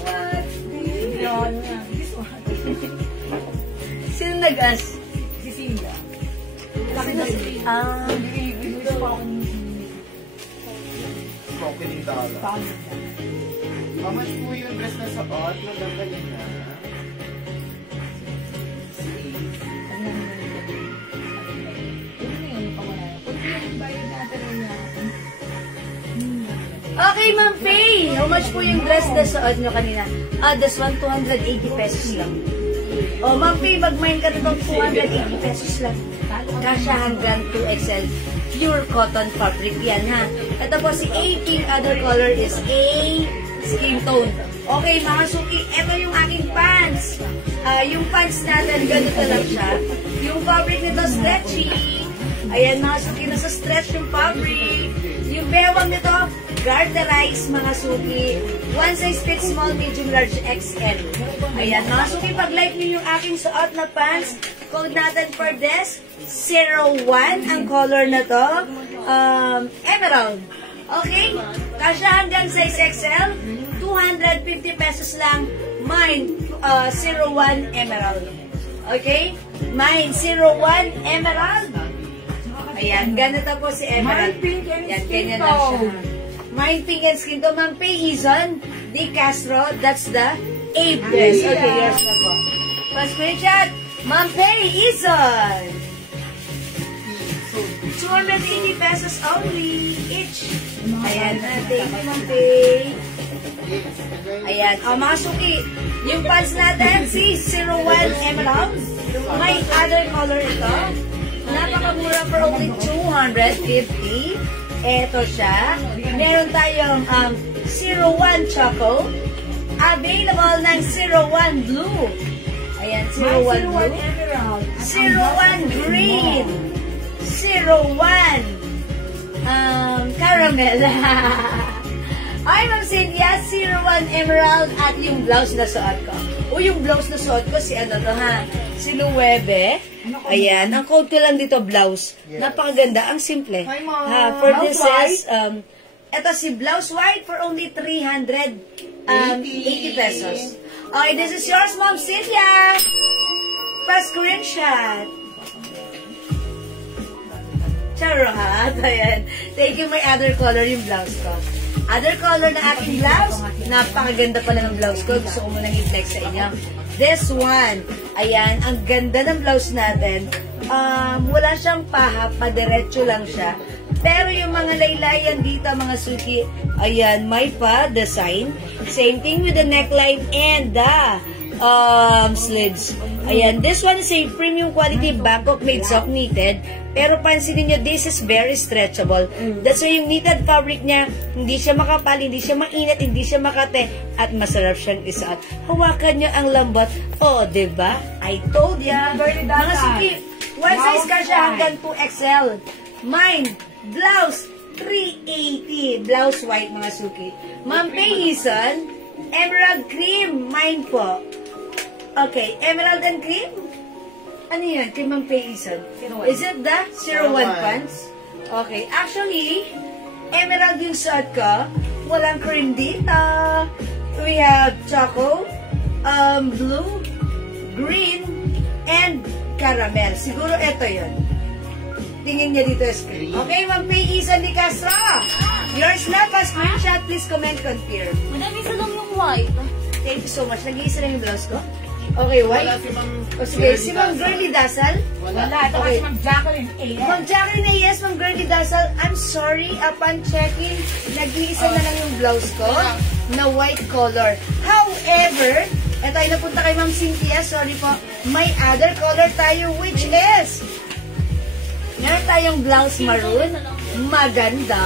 What's this? Yun, this one. Sino nag-as? Si Celia. Laki na si Gusto pa ako ni Smoking in dollar. How much po yung dress na sa odd? Maganda na. Okay, Ma'am Faye. How much po yung dress na suot nyo kanina? This one, 280 pesos lang. O, Ma'am Faye, mag-mine ka na itong 280 pesos lang. Kasya hanggang 2XL. Pure cotton fabric yan, ha? Ito po si A pink, other color is A skin tone. Okay, mga suki, ito yung aking pants. Yung pants natin, ganito lang siya. Yung fabric nito, stretchy. Ayan, mga suki, nasa stretch yung fabric. Yung bewang nito, garterized, mga suki. One size fits small, medium, large, XL. Ayan, mga suki, pag like nyo yung aking suot na pants, code natin for this, 01 ang color na to. Emerald. Okay? Kasya hanggang size XL. 250 pesos lang. Mine, 01 Emerald. Okay? Mine, 01 Emerald. Ayan, ganito po si Emerald. Yan, ganyan lang siya. Mine Pink and Skin to. Ma'am Pay Izon, D. Castro, that's the A dress. Okay, yours na po. Pa-screenshot, Ma'am Pay Izon. 280 pesos only each. Ayan, thank you, Ma'am Pay. Ayan, mga suki, yung pants natin, si 01 Emerald. May other color ito. Napakamura for only 250. Ito siya. Meron tayong 01 Choco. Available ng 01 Blue. Ayan, 01 Blue. 01 Green. 01 Caramel. Ay, Ma'am Cynthia, 01 Emerald at yung blouse na suot ko. O, yung blouse na suot ko, si ano to ha? Si Luwebe. Ayan, ang code ko lang dito, blouse. Napakaganda, ang simple. Ha, for this is, ito si blouse white for only 380 pesos. Okay, this is yours, Ma'am Cynthia. Pa-screenshot. Charot. Ayan. Thank you, my other color, yung blouse ko. Other color na aking blouse. Napakaganda pala ng blouse ko. Gusto ko munang i-flex sa inyo. This one. Ayan. Ang ganda ng blouse natin. Wala siyang paha. Padiretso lang siya. Pero yung mga laylayan dito, mga suki, ayan, may pa-design. Same thing with the neckline and the sleeves. Ayan, this one is a premium quality Bangkok made soft knitted. Pero pansinin nyo, this is very stretchable. That's why yung knitted fabric niya, hindi siya makapal, hindi siya mainit, hindi siya makate, at masarap siyang isuot. Hawakan nyo ang lambot. Oh, diba? I told ya. Mga suki, one size ka siya hanggang 2XL. Mine, blouse, 380. Blouse white, mga suki. Ma'am Payison, emerald cream. Mine po. Okay, emerald and cream? Ano yun? Kay Ma'am Payison. Is it the 01 pants? Okay, actually, emerald yung suot ko. Walang cream dito. We have choco, blue, green, and caramel. Siguro ito yun. Tingin niya dito screen. Okay, Ma'am Payison ni Castro. Yours na pa screenshot. Please comment, confirm. Madam, isa lang yung white. Thank you so much. Nag-iisa lang yung blouse ko. Okay, white. O sige, si Ma'am Girly Dasal. Wala. Ito kasi Ma'am Jacqueline A. Ma'am Jacqueline A.S., Ma'am Girly Dasal, I'm sorry, upon checking, nag-iisa na lang yung blouse ko na white color. However, eto ay napunta kay Ma'am Cynthia, sorry po, may other color tayo which is, meron tayong blouse maroon, maganda.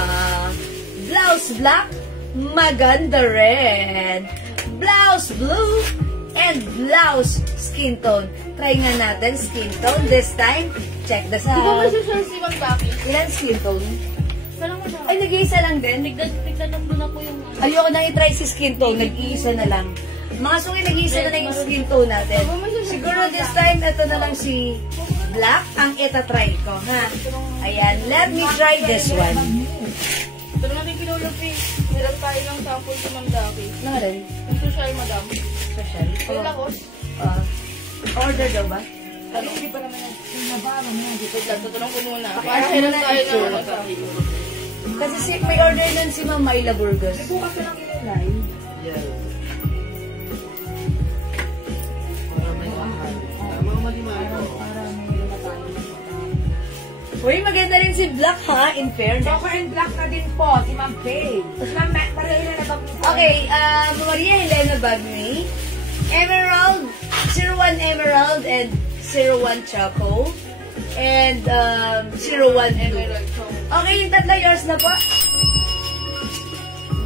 Blouse black, maganda rin. Blouse blue, and blouse skin tone. Try nga natin skin tone. This time, check the Di ba masasal si Ma'am Baki? ilan skin tone? Salang mo na. Ay, nag-iisa lang din. Tignan mo na po yung... Ayoko na i-try si skin tone. Nag-iisa na lang. Mga sungi, nag-iisa na lang yung skin tone natin. Siguro this time, ito na lang si black ang itatry ko, ha? Ayan, let me try this one. Ito natin kinulupi. Hirap tayo ng sample si Ma'am Baki. Narin? Ang social, madam. Social. Kaya lakos? Order daw ba? Ano, hindi pa naman yan. Wait lang, tutulong ko muna. Okay, Para ako hirap muna tayo ito. ng sample. Kasi may order nun si Ma'am Myla Burgos. Bukas na lang inilay. Yes. Para may mahal. Mga malimayo. Para may lumatayo. Uy, maganda rin si Black, ha? In fairness. Choco and black na din po, si Ma'am Faye. Ma'am Maria Helena Bagni po. Okay, Maria Helena Bagni. Emerald, 01 Emerald and 01 Choco. And 01 Emerald. Okay, yung tatlo yours na po.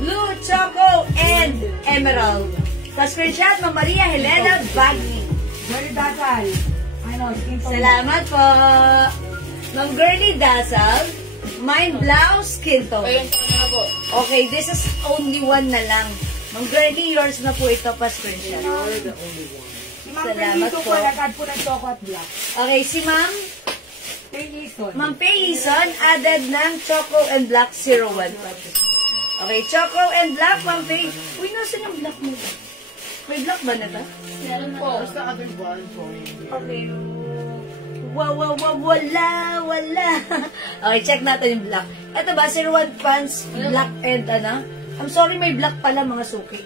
Blue, Choco, and Emerald. Pa-screenshot mo, Maria Helena Bagni. Very Dasal. Skin tone. Salamat po. Ma'am Girly Dasal, mine blouse, skin tone. Ayun, sa kanya na po. Okay, this is only one na lang. Ma'am Girly, yours na po ito pa screenshot. Si Ma'am Salamat Perlito po. po, nagad po ng choco at black. Okay, si Ma'am Ma'am Payson, added ng Choco and Black 01 patches. Okay, Choco and Black, Ma'am Pay. Uy, nasan yung black mo? May black ba na ba? Meron po. Basta other one for Okay. Wala. Okay, check natin yung black. Ito ba, 01 pants, black and ano? I'm sorry, may black pala mga suki.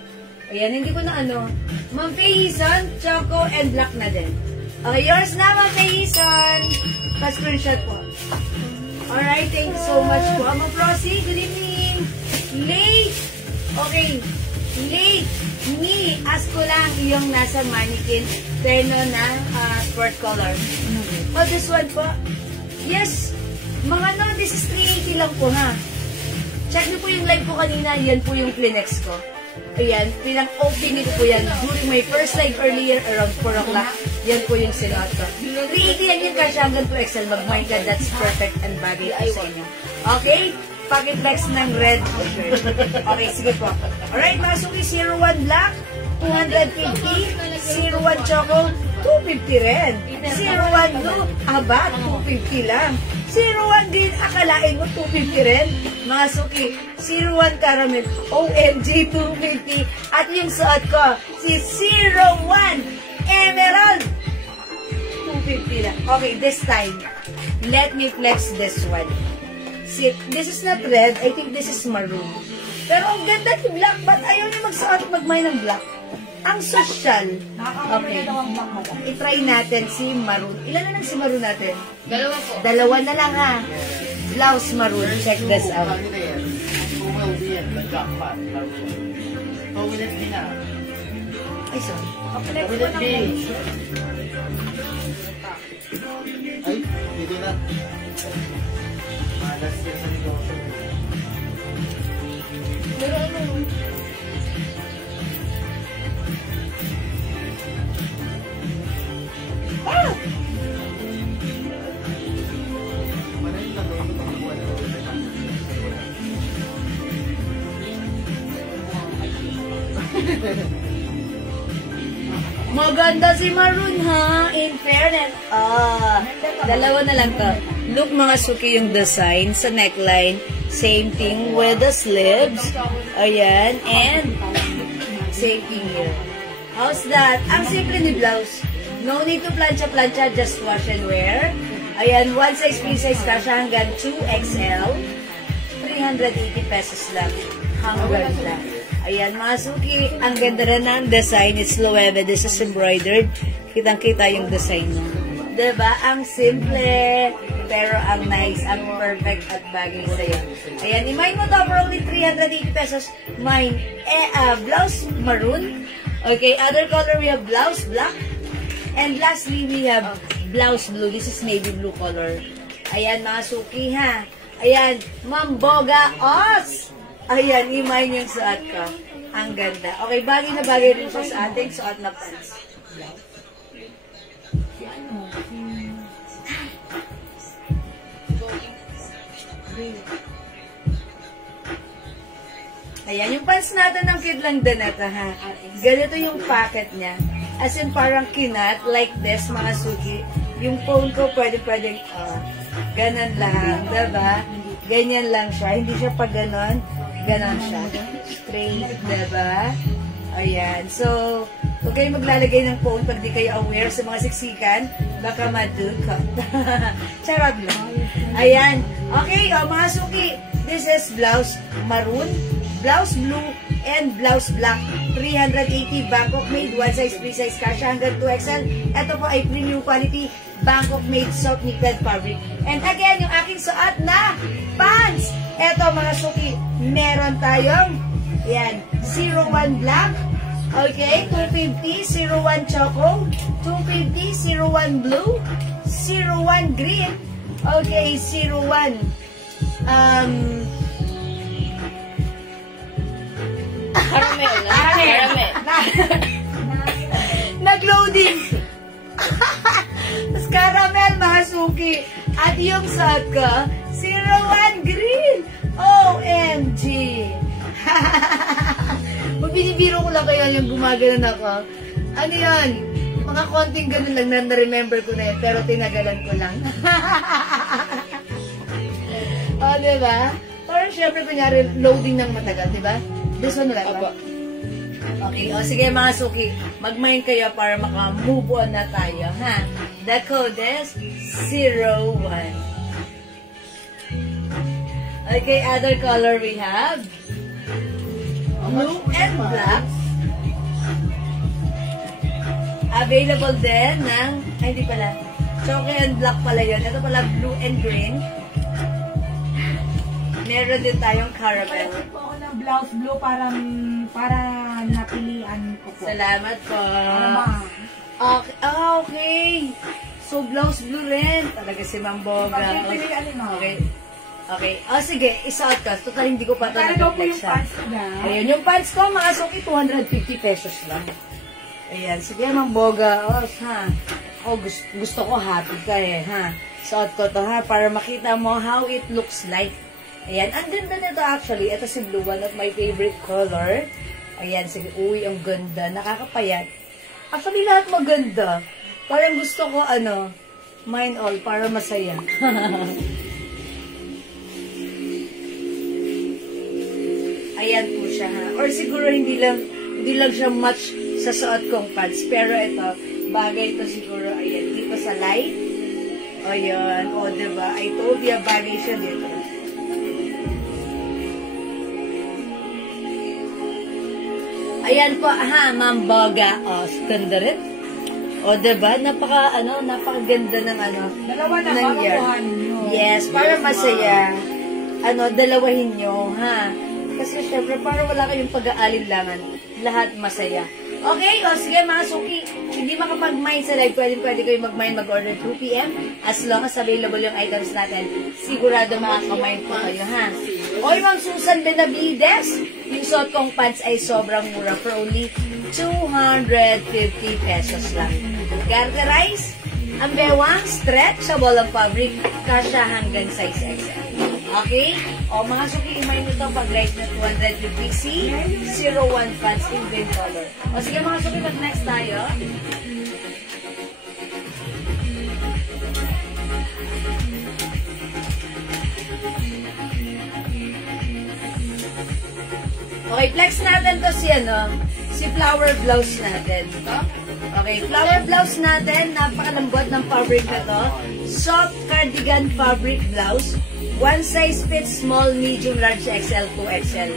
Ayan, hindi ko na ano. Ma'am Payson, Choco and Black na din. Okay, yours na, Ma'am Payson. Pa-screenshot po. Alright, thank you so much po. Ma'am Prosy, good evening. Late. Okay. Late. Me, ask ko lang yung nasa mannequin. Terno na sport color. Oh, this one po. Yes. Mga no, this is 380 lang po ha. Check niyo po yung live ko kanina. Yan po yung Kleenex ko. Ayan, pinang-opening ko po yan. During my first live earlier, around 4 o'clock, yan po yung sinuot ko. 380 yan yung cash hanggang 2XL. Mag-mind ka, that's perfect and bagay po sa inyo. Okay? Pocket flex ng red shirt. Okay, sige po. Alright, mga suki, 01 black, 250, 01 choco, 250 rin. 01 blue, aba, 250 lang. 01 green, akalain mo 250 rin. Mga suki, 01 caramel, OMG 250. At yung suot ko, si 01 emerald, 250 lang. Okay, this time, let me flex this one. See, this is not red, I think this is maroon. Pero ang ganda ni black, ba't ayaw niya magsuot magmay ng black? Ang social. Okay. I-try natin si maroon. Ilan na lang si maroon natin? Dalawa po. Dalawa na lang ha. Blouse maroon. Check this out. Who will be at the jackpot? Who will it be na? Ay, sorry. Who will it be? Ay, dito na. Malas yan sa negosyo. Pero ano? Ah! Maganda si Maroon ha, in fairness. Dalawa na lang to. Look mga suki yung design sa neckline. Same thing with the sleeves. Ayan, and same thing here. How's that? Ang simple ni blouse. No need to plancha-plancha, just wash and wear. Ayan, one size, free size kasha hanggang 2XL. 380 pesos lang. Hanggang lang. Ayan, mga suki, ang ganda rin ng design. It's Loewe. This is embroidered. Kitang-kita yung design mo. Diba? Ang simple, pero ang nice, ang perfect at bagay sa'yo. Ayan, i-mine mo to for only 380 pesos. Mine, blouse maroon. Okay, other color, we have blouse black. And lastly, we have blouse blue. This is navy blue color. Ayan, mga suki, ha? Ayan, Mamboga Os! Ayan, i-mine yung suot ko. Ang ganda. Okay, bagay na bagay rin siya sa ating suot na pants. Ayan, yung pants natin ng kid lang din ito, ha? Ganito yung pocket niya. As in, parang kinat, like this, mga suki. Yung phone ko, pwede-pwedeng, ganon lang, diba? Ganyan lang siya. Hindi siya pa ganon. Ganon siya. Straight, diba? Ayan. So, huwag kayo maglalagay ng phone pag di kayo aware sa mga siksikan. Baka madukot. Charot lang. Ayan. Okay, mga suki. This is blouse maroon, blouse blue, and blouse black. 380 Bangkok made, one size, free size kasha hanggang 2XL. Ito po ay premium quality Bangkok made soft knitted fabric. And again, yung aking suot na pants. Ito mga suki, meron tayong yan, 01 black, okay, 250, 01 choco, 250, 01 blue, 01 green, okay, 01 Caramel. nag-loading. Tapos caramel, mga suki. At yung suot ko, 01 green. OMG. Binibiro ko lang kayo yung gumaganon ako. Ano yan? Mga konting ganun lang na na-remember ko na yun, pero tinagalan ko lang. O, diba? Parang syempre, kunyari, loading ng matagal, diba? This one lang ba? Okay, o sige mga suki, mag-mind kayo para maka-move on na tayo, ha? The code is 01. Okay, other color we have blue and black. Available din ng, ay hindi pala, chocolate and black pala yun. Ito pala blue and green. Meron din tayong caramel. Ito po ako ng blouse blue para napilian ko po. Salamat po. Okay. Okay. So, blouse blue rin. Talaga si Ma'am Boga. Pagpipilian mo. Okay. Okay. Sige, isuot ka. Total, hindi ko pa ito Kaya po yung nag-flex. pants na. Ayan, yung pants ko, mga suki, 250 pesos lang. Ayan, sige, Ma'am Boga. Ha? Gusto ko happy ka ha? Suot ko to, ha? Para makita mo how it looks like. Ayan, ang ganda nito actually. Ito si blue, one of my favorite color. Ayan, sige, uy, ang ganda. Nakakapayat. Actually, lahat maganda. Parang gusto ko, mine all, para masaya. Ayan po siya, ha? Or siguro hindi lang siya match sa suot kong pants. Pero ito, bagay ito siguro, ayan, dito sa light. Ayan, diba? I told you, bagay siya dito. Ayan po, Ma'am Boga. Ganda rin. Diba? Napakaganda ng Dalawa na, ng yarn. babakuhan nyo. Yes, para masaya. Dalawahin nyo, ha? Kasi syempre, para wala kayong pag-aalinlangan. Lahat masaya. Okay, sige mga suki. Hindi makapag-mine sa live, pwede kayo mag-mine, mag-order 2 p.m. As long as available yung items natin, sigurado makaka-mine po kayo, ha? Oy, Ma'am Susan Benavides, yung suot kong pants ay sobrang mura for only 250 pesos lang. Garterize, ang bewang, stretchable ang fabric, kasya hanggang size XL. Okay? Mga suki, imay nito pag-right na 250C, 01 pants in green color. Sige mga suki, next tayo. Okay, flex natin to si flower blouse natin. Okay, flower blouse natin, napakalambot ng fabric na to. Soft cardigan fabric blouse. One size fits small, medium, large, XL, 2XL.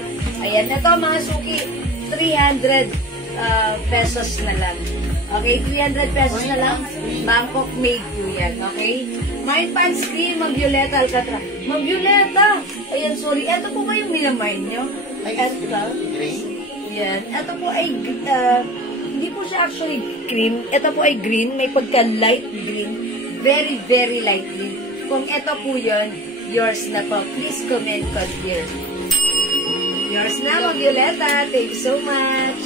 Ayan, ito mga suki, 300 pesos na lang. Okay, 300 pesos na lang. Bangkok made po yan, okay? Mine pants cream, mag-violeta, alcatra. Mag-violeta! Ayan, sorry. Ito po ba yung nilamine nyo? Ito. Yan. Ito po ay, hindi po siya actually cream. Ito po ay green. May pagka-light green. Very, very light green. Kung ito po yun, yours na po. Please comment here. Yours na, Violeta. Thank you so much.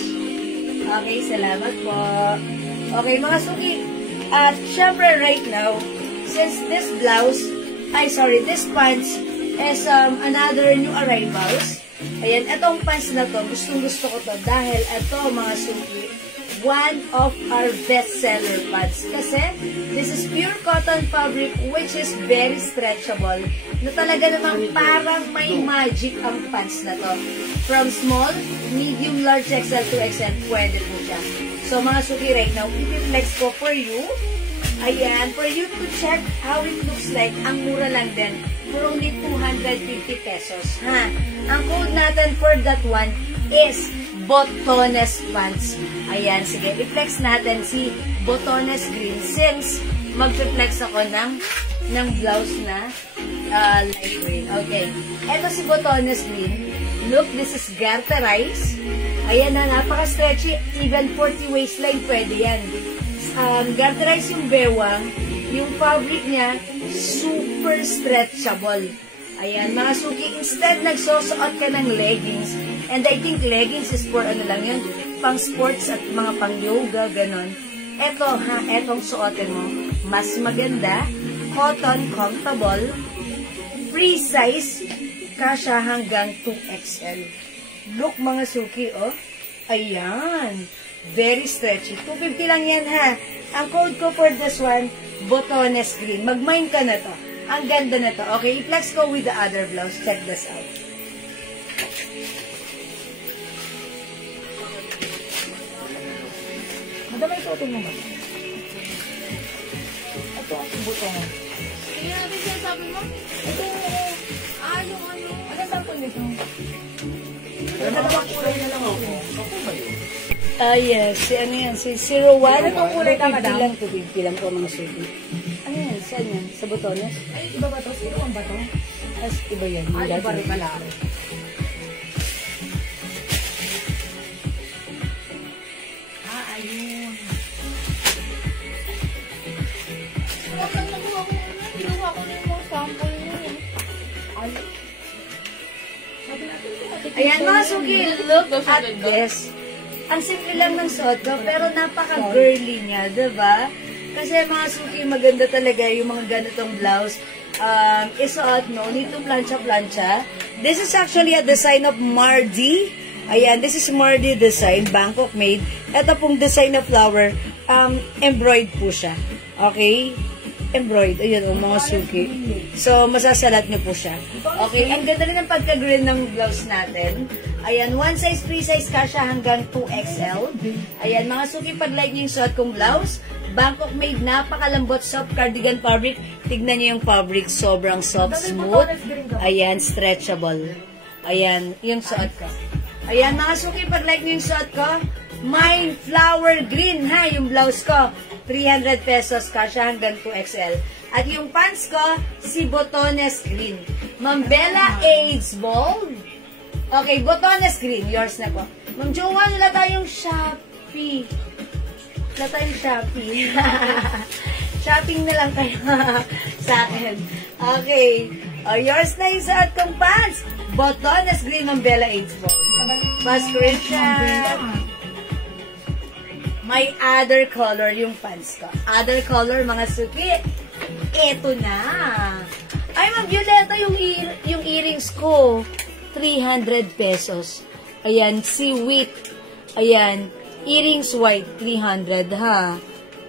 Okay, salamat po. Okay, mga suki. At syempre right now, since this pants is another new arrivals. Ayan, etong pants na to, gustong-gusto ko to dahil ito mga suki, one of our best-seller pants. Kasi, this is pure cotton fabric which is very stretchable. Na talaga namang parang may magic ang pants na to. From small, medium, large, XL to XL, pwede po siya. So, mga suki, right now, i-flex ko for you. Ayan, for you to check how it looks like. Ang mura lang din. For only 250 pesos. Ha? Ang code natin for that one is Botones Pants. Ayan, sige. I-flex natin si Botones Green since mag-flex ako ng blouse na light green. Okay. Ito si Botones Green. Look, this is garterize. Ayan na, napaka-stretchy. Even 40 waistline, pwede yan. Garterize yung bewang. Yung fabric niya, super stretchable. Ayan, mga suki, instead nagsusuot ka ng leggings, and I think leggings is for lang yun, pang sports at mga pang yoga, ganon. Etong suotin mo, mas maganda, cotton, comfortable, free size, kasya hanggang 2XL. Look mga suki, Ayan. Very stretchy. 250 lang yan ha. Ang code ko for this one, Botones Green. Mag-mine ka na to. Ang ganda na to. Okay, i-flex ko with the other blouse. Check this out. Madamay suotin mo ba? Ito ang butong. Kaya natin sinasabi mo? Ito, Yung ano? ano sample nito? Dalawang kulay na lang ako. Ako ba yun? Yes. Si ano yan? Si 01. Ano itong kulay ka, madam? 250 lang po mga suki. Ano yan? Saan yan? Sa botones? Ay, iba ba to? Sino ang ba to? As iba yan. Ay, iba rin pala. Ayun. Ginawa ko na yung mga sample niya. Ay. Ayan mga suki, look at this. Ang simple lang ng suot ko, pero napaka-girly niya, diba? Kasi mga suki, maganda talaga yung mga ganitong blouse. Isuot, no? Need to plancha-plancha. This is actually a design of Mardi. Ayan, this is Mardi design, Bangkok made. Ito pong design na flower, embroidered po siya. Okay? Embroidered. Ayun, mga suki. So, masasalat niyo po siya. Okay, ang ganda rin ang pagka-green ng blouse natin. Ayan, one size, free size ka siya hanggang 2XL. Ayan, mga suki, pag like niyo yung suot kong blouse, Bangkok made, napakalambot, soft cardigan fabric. Tignan niyo yung fabric, sobrang soft, smooth. Ayan, stretchable. Ayan, yung suot ko. Ayan, mga suki, pag like niyo yung suot ko, my flower green, ha, yung blouse ko. 300 pesos ka siya hanggang 2XL. At yung pants ko, si Botones Green. Mambella AIDS Bold. Okay, Botones Green. Yours na po. Ma'am Joanne, wala tayong Shopee. Wala tayong Shopee. Shopping na lang kayo sa akin. Okay. Yours na yung suot kong pants. Botones Green, Mambella AIDS Bold. Pascription. May other color yung pants ko. Other color, mga suki. Eto na. Ay, Ma'am Violeta, yung earrings ko. 300 pesos. Ayan, seaweed. Ayan, earrings white. 300, ha.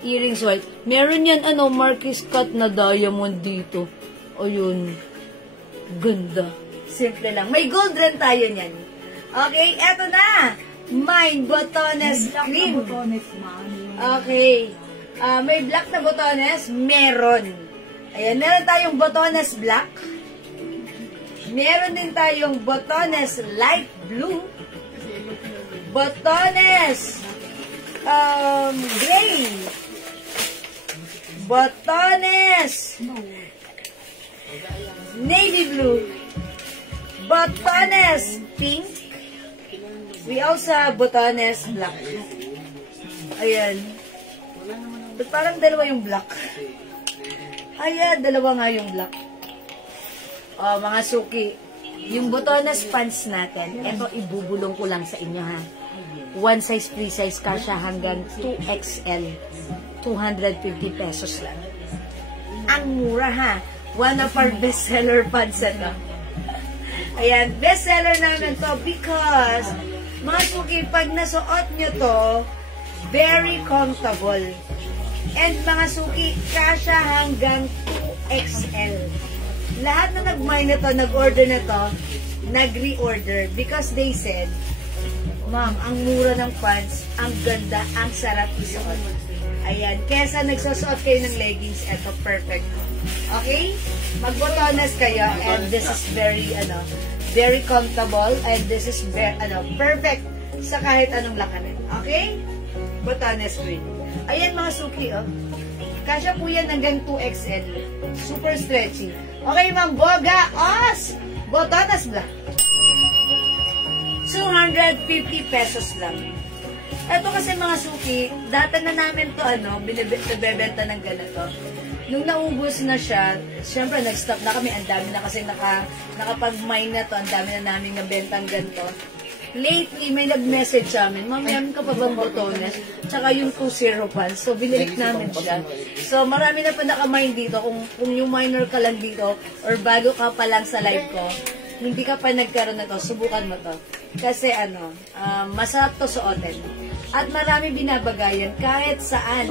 Earrings white. Meron yan, Marquis cut na diamond dito. Ayun. Ganda. Simple lang. May gold rin tayo niyan. Okay, eto na. Mine, Botones Cream. Okay. May black na botones? Meron. Ayan, meron tayong botones black. Meron din tayong botones light blue. Botones gray. Botones navy blue. Botones pink. We also have botones black. Ayan. But parang dalawa yung black. Ayan, dalawa nga yung black. Mga suki. Yung botones pants natin, ito ibubulong ko lang sa inyo ha. One size, free size ka siya hanggang 2XL. 250 pesos lang. Ang mura ha. One of our bestseller pants ito. Ayan, bestseller namin to because mga suki, pag nasuot nyo to, very comfortable. And mga suki, kasya hanggang 2XL. Lahat na nag-mine na to, nag-order na to, nag-reorder because they said, Ma'am, ang mura ng pants, ang ganda, ang sarap isuot. Ayan, kesa nagsusuot kayo ng leggings, eto, perfect. Okay? Magbotones kayo and this is very comfortable and this is very, perfect sa kahit anong lakarin. Okay? Botones green. Ayan mga suki, kasya po yan hanggang 2XL. Super stretchy. Okay, Ma'am Boga, Botones black. 250 pesos lang. Ito kasi mga suki, data na namin to, binibenta ng ganito. Nung naubos na siya, syempre nag-stop na kami, ang dami na kasi nakapag-mine na to, ang dami na namin nabentang ganito. Lately, may nag-message sa amin, Ma'am, meron ka pa bang botones? Tsaka yung 2-0 pants. So, binalik namin siya. So, marami na pa nakamine dito. Kung yung minor ka lang dito, or bago ka pa lang sa live ko, hindi ka pa nagkaroon na to, subukan mo to. Kasi masarap to suotin. At marami binabagayan kahit saan.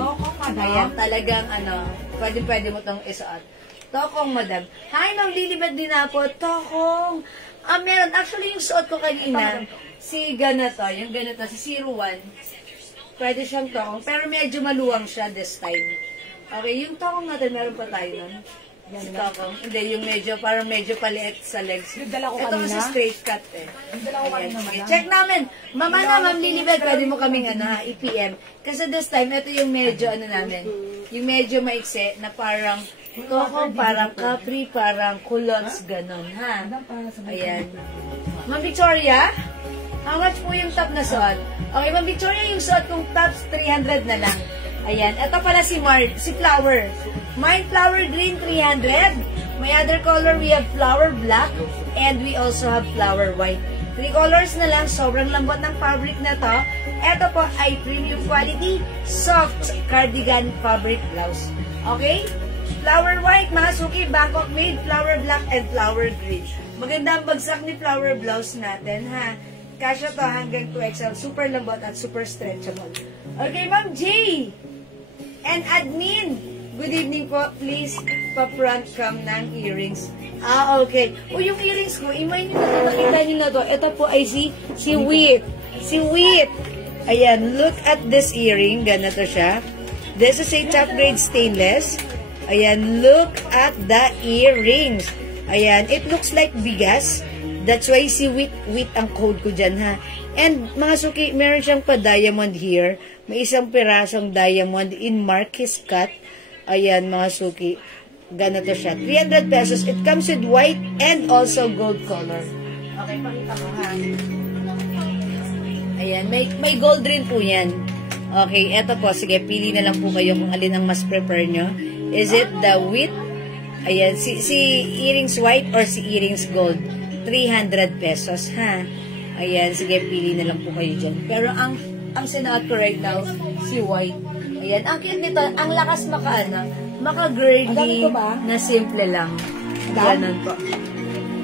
Ayan, talagang pwede mo tong isuot. Tokong, madam. Hi, Ma'am Lilibet din na po. Tokong. Meron. Actually, yung suot ko kanina, si ganito, yung ganito, si 01. Pwede siyang tokong. Pero medyo maluwang siya this time. Okay, yung tokong natin, meron pa tayo nun. Si tokong. Hindi, yung parang medyo paliit sa legs. Ito kasi straight cut eh. Ayan, check namin. Mama na, Ma'am Lilibet, pwede mo kaming i-PM. Kasi this time, ito yung medyo namin. Yung medyo maiksi na parang tokong, parang capri, parang culottes, ganun, ha? Ayan. Ma'am Victoria, how much po yung top na suot? Okay, Ma'am Victoria, yung suot kong tops, 300 na lang. Ayan. Ito pala si Flower. Mine Flower Green, 300. My other color, we have Flower Black. And we also have Flower White. 3 colors na lang. Sobrang lambot ng fabric na to. Ito po ay premium quality, soft cardigan fabric blouse. Okay? Flower White, mga suki, Bangkok made, Flower Black, and Flower Green. Maganda ang bagsak ni Flower Blouse natin, ha? Kasya to hanggang 2XL. Super lambot at super stretchable. Okay, Ma'am J. And admin, good evening po. Please, pa-front cam ng earrings. Okay. O, yung earrings ko, imay nyo na ito. Nakita nyo na to. Ito po ay si Wheat. Si Wheat. Ayan, look at this earring. Ganito siya. This is a top grade stainless. Ayan, look at the earrings. Ayan, it looks like bigas. That's why si Wheat ang code ko dyan, ha. And, mga suki, meron siyang pa-diamond here. May isang pirasong diamond in Marquis cut. Ayan, mga suki. Ganito siya. 300 pesos. It comes with white and also gold color. Okay, pakita ko, ha. Ayan, may gold rin po yan. Okay, eto po. Sige, pili na lang po kayo kung alin ang mas prefer nyo. Is it the Wheat? Ayan, si earrings white or si earrings gold? 300 pesos, ha? Ayan, sige, pili na lang po kayo dyan. Pero ang sinuot ko right now, si white. Ayan, ang cute nito, ang lakas maka-girly na simple lang. Ganon po.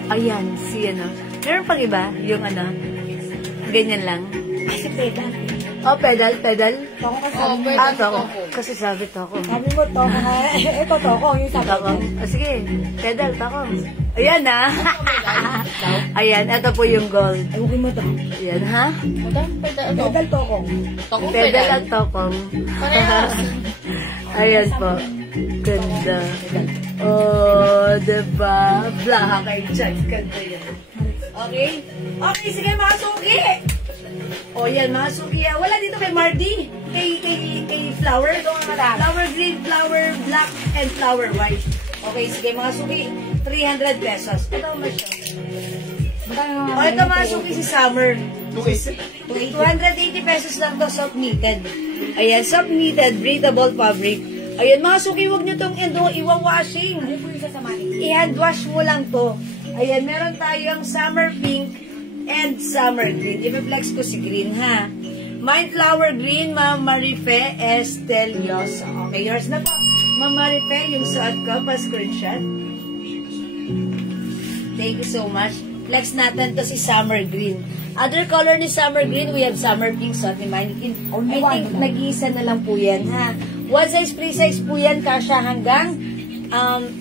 Ayan, meron pang iba, yung ganyan lang. Si pedal. Oh, pedal. Toko kasi toko. Kasi sabi toko. Sabi mo toko ha. Ito toko, yung sabi toko. Sige, pedal, toko. Ayan na. Ayan, ito po yung gold. Ayukin mo to. Ayan, ha? Pedal tokong. Pedal at tokong. Ayan po. Ganda. Oh, diba? Blaha kayo dyan. Ganda yan. Okay? Okay, sige mga suki. O yan, mga suki. Wala dito kay Mardy. Kay Flower. Flower green, flower black, and flower white. Okay, sige mga suki. 300 pesos. Ito mas siya. O ito mga suki si Summer. 280 pesos lang to, soft knitted. Ayan, soft knitted, breathable fabric. Ayan, mga suki, huwag nyo itong iwa-washing. I-hand wash mo lang to. Ayan, meron tayong summer pink and summer green. I-flex ko si green, ha? Mine flower green, Ma'am Marife Esteliosa. Okay, yours na po. Ma'am Marife, yung suot ko, pa-screenshot. Thank you so much. Flex natin to si summer green. Other color ni summer green, we have summer pink suot ni Mannequin. I think nag-iisa na lang po yan, ha? One size, free size po yan, kasya hanggang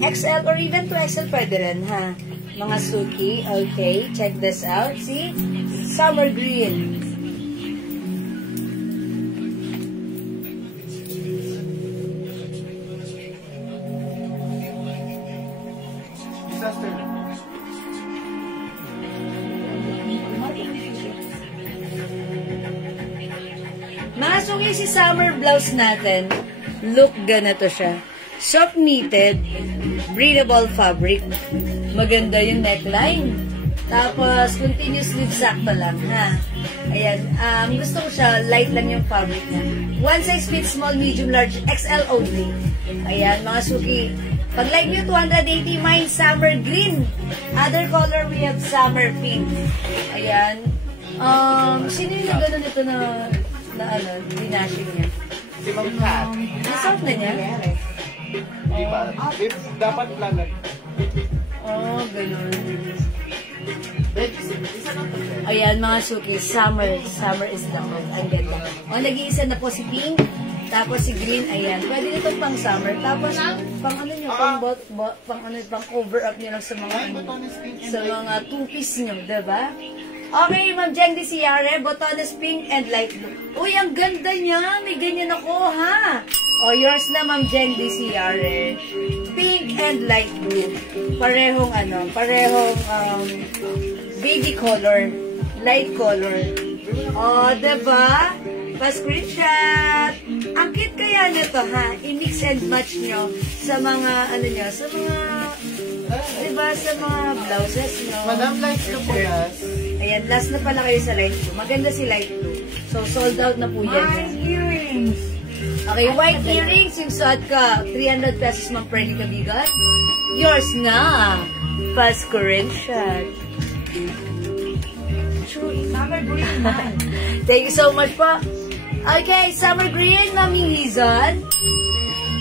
XL or even 2XL pwede rin, ha? Mga suki, okay, check this out. See? Summer green. Disaster. Mga suki, si summer blouse natin, look ganito siya. Soft knitted, breathable fabric. Maganda yung neckline. Tapos, continuous sleeve sakto lang, ha? Ayan. Gusto ko siya, light lang yung fabric niya. One size fits small, medium, large, XL only. Ayan, mga suki. Pag like nyo, 280, mine summer green. Other color, we have summer pink. Ayan. Sino yung gano'n ito na dinashing niya? Si Ma'am Kat. Nasoft na niya? Di ba? Dapat planan. Oh, ganun. Ayan, mga suki, summer. Summer is the mood. Ang ganda. O, nag-iisa na po si pink. Tapos si green, ayan. Pwede nito pang summer. Tapos, pang ano nyo, pang cover up nyo lang sa mga two-piece nyo, diba? Okay, Ma'am Jeng Di Ciare, botones pink and light blue. Uy, ang ganda niya. May ganyan ako, ha? O, yours na, Ma'am Jeng Di Ciare. Pink and light blue. Parehong, baby color. Light color. O, diba? Pa-screenshot. Ang cute kaya nito, ha? I-mix and match nyo sa mga, diba, sa mga blouses, no? Madam, light blue po last. Ayan, last na pala kayo sa light blue. Maganda si light blue. So, sold out na po yan. White earrings. Okay, white earrings. Yung suot ka, 300 pesos, Ma'am Freddy Kabigan. Yours na. Pa-screenshot. Summer green man. Thank you so much po. Okay, summer green, Mami Hizon.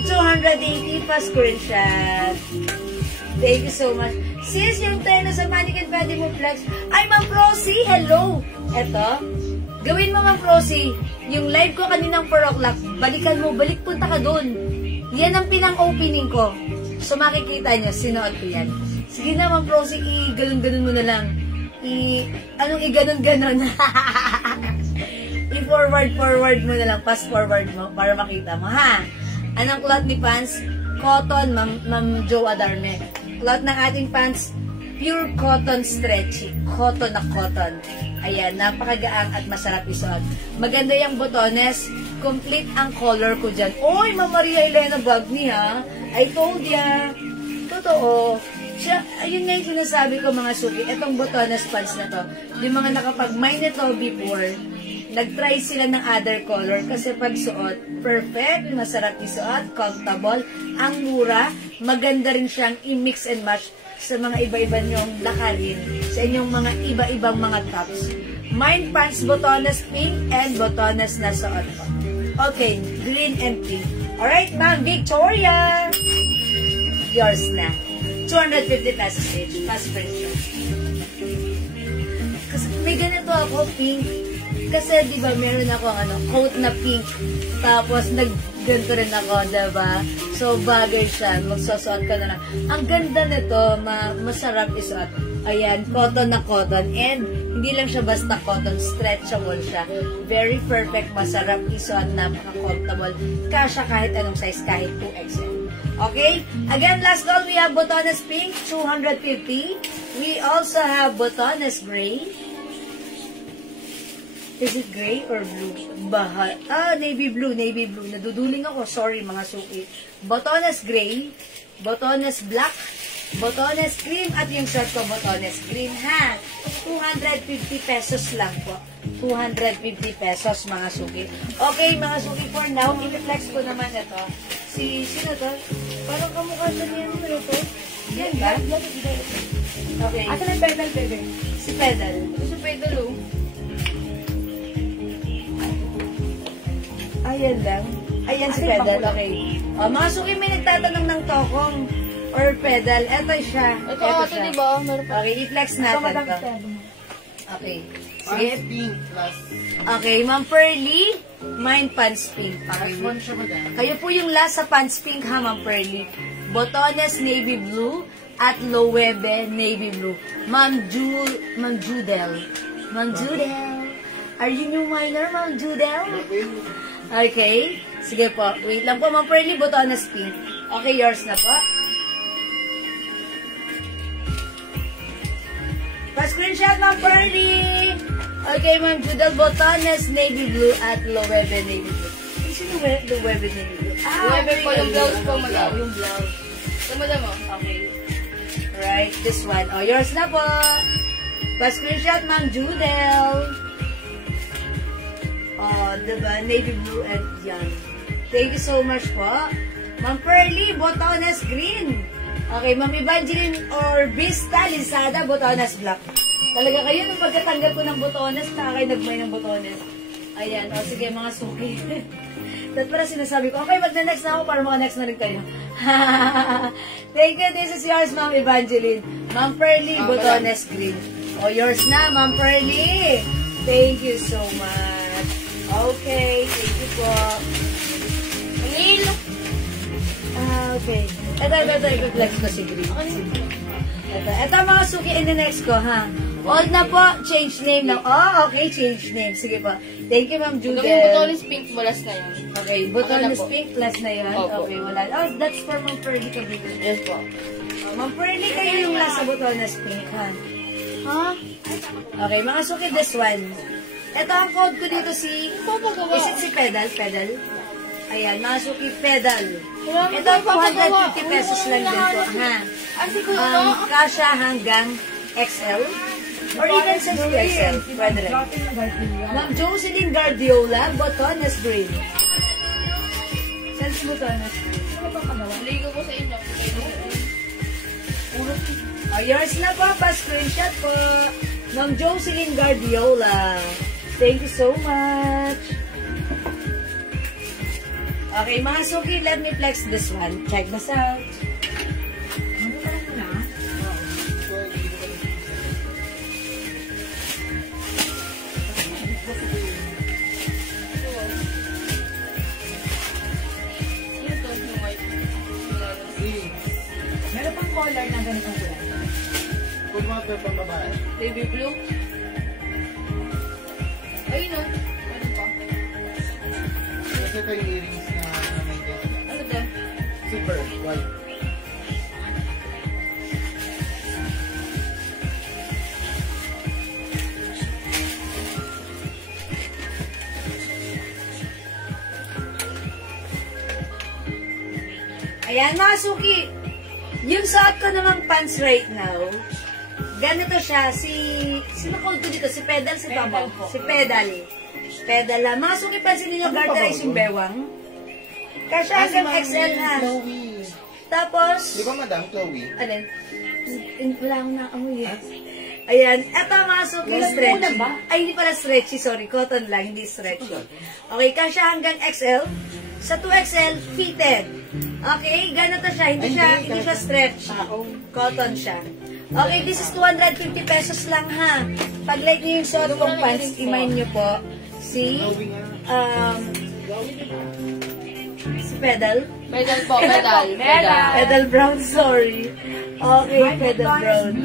280 pa screenshot. Thank you so much. Sis, yung tayo na sa mannequin, pwede mo flex. Ay, Ma'am Rosie, hello. Eto, gawin mo, Ma'am Rosie, yung live ko kaninang 4 o'clock, balikan mo, punta ka dun. Yan ang pinang-opening ko. So, makikita niyo, sinuot ko yan. Sige na, Ma'am Rosie, i-ganon-ganon mo na lang. Anong i-ganon-ganon? I-forward mo na lang, pass forward mo para makita mo, ha? Anong cloth ni pants? Cotton, Ma'am Jo Adarne. Cloth ng ating pants, pure cotton stretchy. Cotton na cotton. Ayan, napakagaang at masarap isuot. Maganda yung botones. Complete ang color ko dyan. Oy, Ma'am Maria Elena Bagni, ha? I told ya. Totoo. Siya, ayun nga yung sinasabi ko, mga suki. Itong botones pants na to, yung mga nakapag-mine nito before, nag-try sila ng other color kasi pag suot, perfect, masarap isuot, comfortable, ang mura, maganda rin siyang i-mix and match sa mga iba-iba nyong lakalin, sa inyong mga iba-ibang mga tops. Mine pants, botones pink and botones na suot ko. Okay, green and pink. Alright, Ma'am Victoria! Yours na. 250 pesos each. Pass pressure. Kasi may ganito ako, pink. Kasi, di ba, meron ako coat na pink. Tapos, nagganto rin ako, diba? So, bagay siya. Magsusuot ka na lang. Ang ganda nito, masarap isuot. Ayan, cotton na cotton. And, hindi lang siya basta cotton, stretchable siya. Very perfect, masarap isuot, napaka-comfortable. Kasya kahit anong size, kahit 2XL. Okay? Again, last call, we have botones pink, 250. We also have botones gray. Is it gray or blue? Navy blue, navy blue. Naduduling ako. Sorry, mga suki. Botones gray, botones black, botones cream, at yung shirt ko, botones green, ha? 250 pesos lang po. 250 pesos, mga suki. Okay, mga suki, for now, i-reflex ko naman ito. Sino to? Parang kamukha siya niya. Ano ito? Yan ba? Okay. Asa na pedal, bebe? Si Pedal. Si pedal, oh. Ayan lang. Ayan si Pedal. Okay. Mga suki, may nagtatanong ng tokong or pedal. Ito siya. Ito siya. Diba? Okay, i-flex natin to. Okay. Sige. Pink plus. Okay, Ma'am Pearly, mine pants pink. Okay. Kayo po yung last sa pants pink, ha, Ma'am Pearly. Botones navy blue at Loewe navy blue. Ma'am Judel. Ma'am Judel. Are you new minor, Ma'am Judel? Okay. Sige po. Wait lang po, Ma'am Pearly, botones pink. Okay, yours na po. Pa-screenshot, Ma'am Pearly. Okay, Ma'am Judel, botones navy blue at Loewe navy blue. Sino Loewe navy blue? Loewe po yung blouse po, madam. Yung blouse. So, madam, oh. Okay. Right, this one. Oh, yours na po. Pa-screenshot, Ma'am Judel. Oh, diba? Navy blue and yan. Thank you so much po. Ma'am Pearly, botones green. Okay, Ma'am Evangeline or Vista Lizada, botones black. Talaga kayo, nung pagkatanggap ko ng botones, kayo nagmay ng botones. Ayan, o sige mga suki. That para sinasabi ko, okay, mag-next na ako para maka-next na rin kayo. Thank you, this is yours, Ma'am Evangeline. Ma'am Pearly, botones green. Oh, yours na, Ma'am Pearly. Thank you so much. Okay, thank you po. Neil. Okay. Ito, i-flex ko si Green. Ito mga suki in the next ko, ha? All na po, change name na. Oh, okay, change name. Sige po. Thank you, Ma'am Judel. Gawin butones pink, balas na yun. Okay, butones pink, plus na yun. Opo. Okay, wala. Oh, that's for Ma'am Pearly Cabrillo. Yes po. Ma'am Pearly, kayo yung nasa butones pink, ha? Ha? Okay, mga suki, this one. Ito ang code ko dito si... Is it si Pedal? Pedal? Ayan, mga suki, Pedal. Ito, 250 pesos lang din po, ha? Kasha hanggang XL. Or even sa XL. Pwede rin. Ma'am Jocelyn Guardiola, Botones Green. Saan si Botones Green? Ligo ko sa inyo. Oh, yours na po, pa-screenshot po. Ma'am Jocelyn Guardiola. Thank you so much. Okay, mga suki, let me flex this one. Check this out. Meron pang color na ganitong kulay. Kung mga pang babae. Baby blue. Ayun o. Ano pa? Kasi ito yung earrings na may ganito. Ano ba? Super white. Ayan, mga suki. Yung suot ko namang pants right now, ganito siya. Sino code ko dito? Si Pedal, si Pedal po. Si Pedal. Pedal lang. Mga suki, pansin ninyo, garterize yung bewang. Kasha hanggang XL ha. Chloe. Tapos, Di ba, Madam? Chloe? alin? Wala akong naamoy eh. Ayan, eto mga suki, stretchy. Ay, hindi pala stretchy, sorry. Cotton lang, hindi stretchy. Okay, kasha hanggang XL. Sa 2XL, fitted. Okay, ganito siya. Hindi siya stretch. Cotton siya. Okay, this is 250 pesos lang ha. Pag like niyo yung suot kong pants, i-mind niyo po si Pedal. Pedal po, pedal. Pedal brown, sorry. Okay, pedal brown.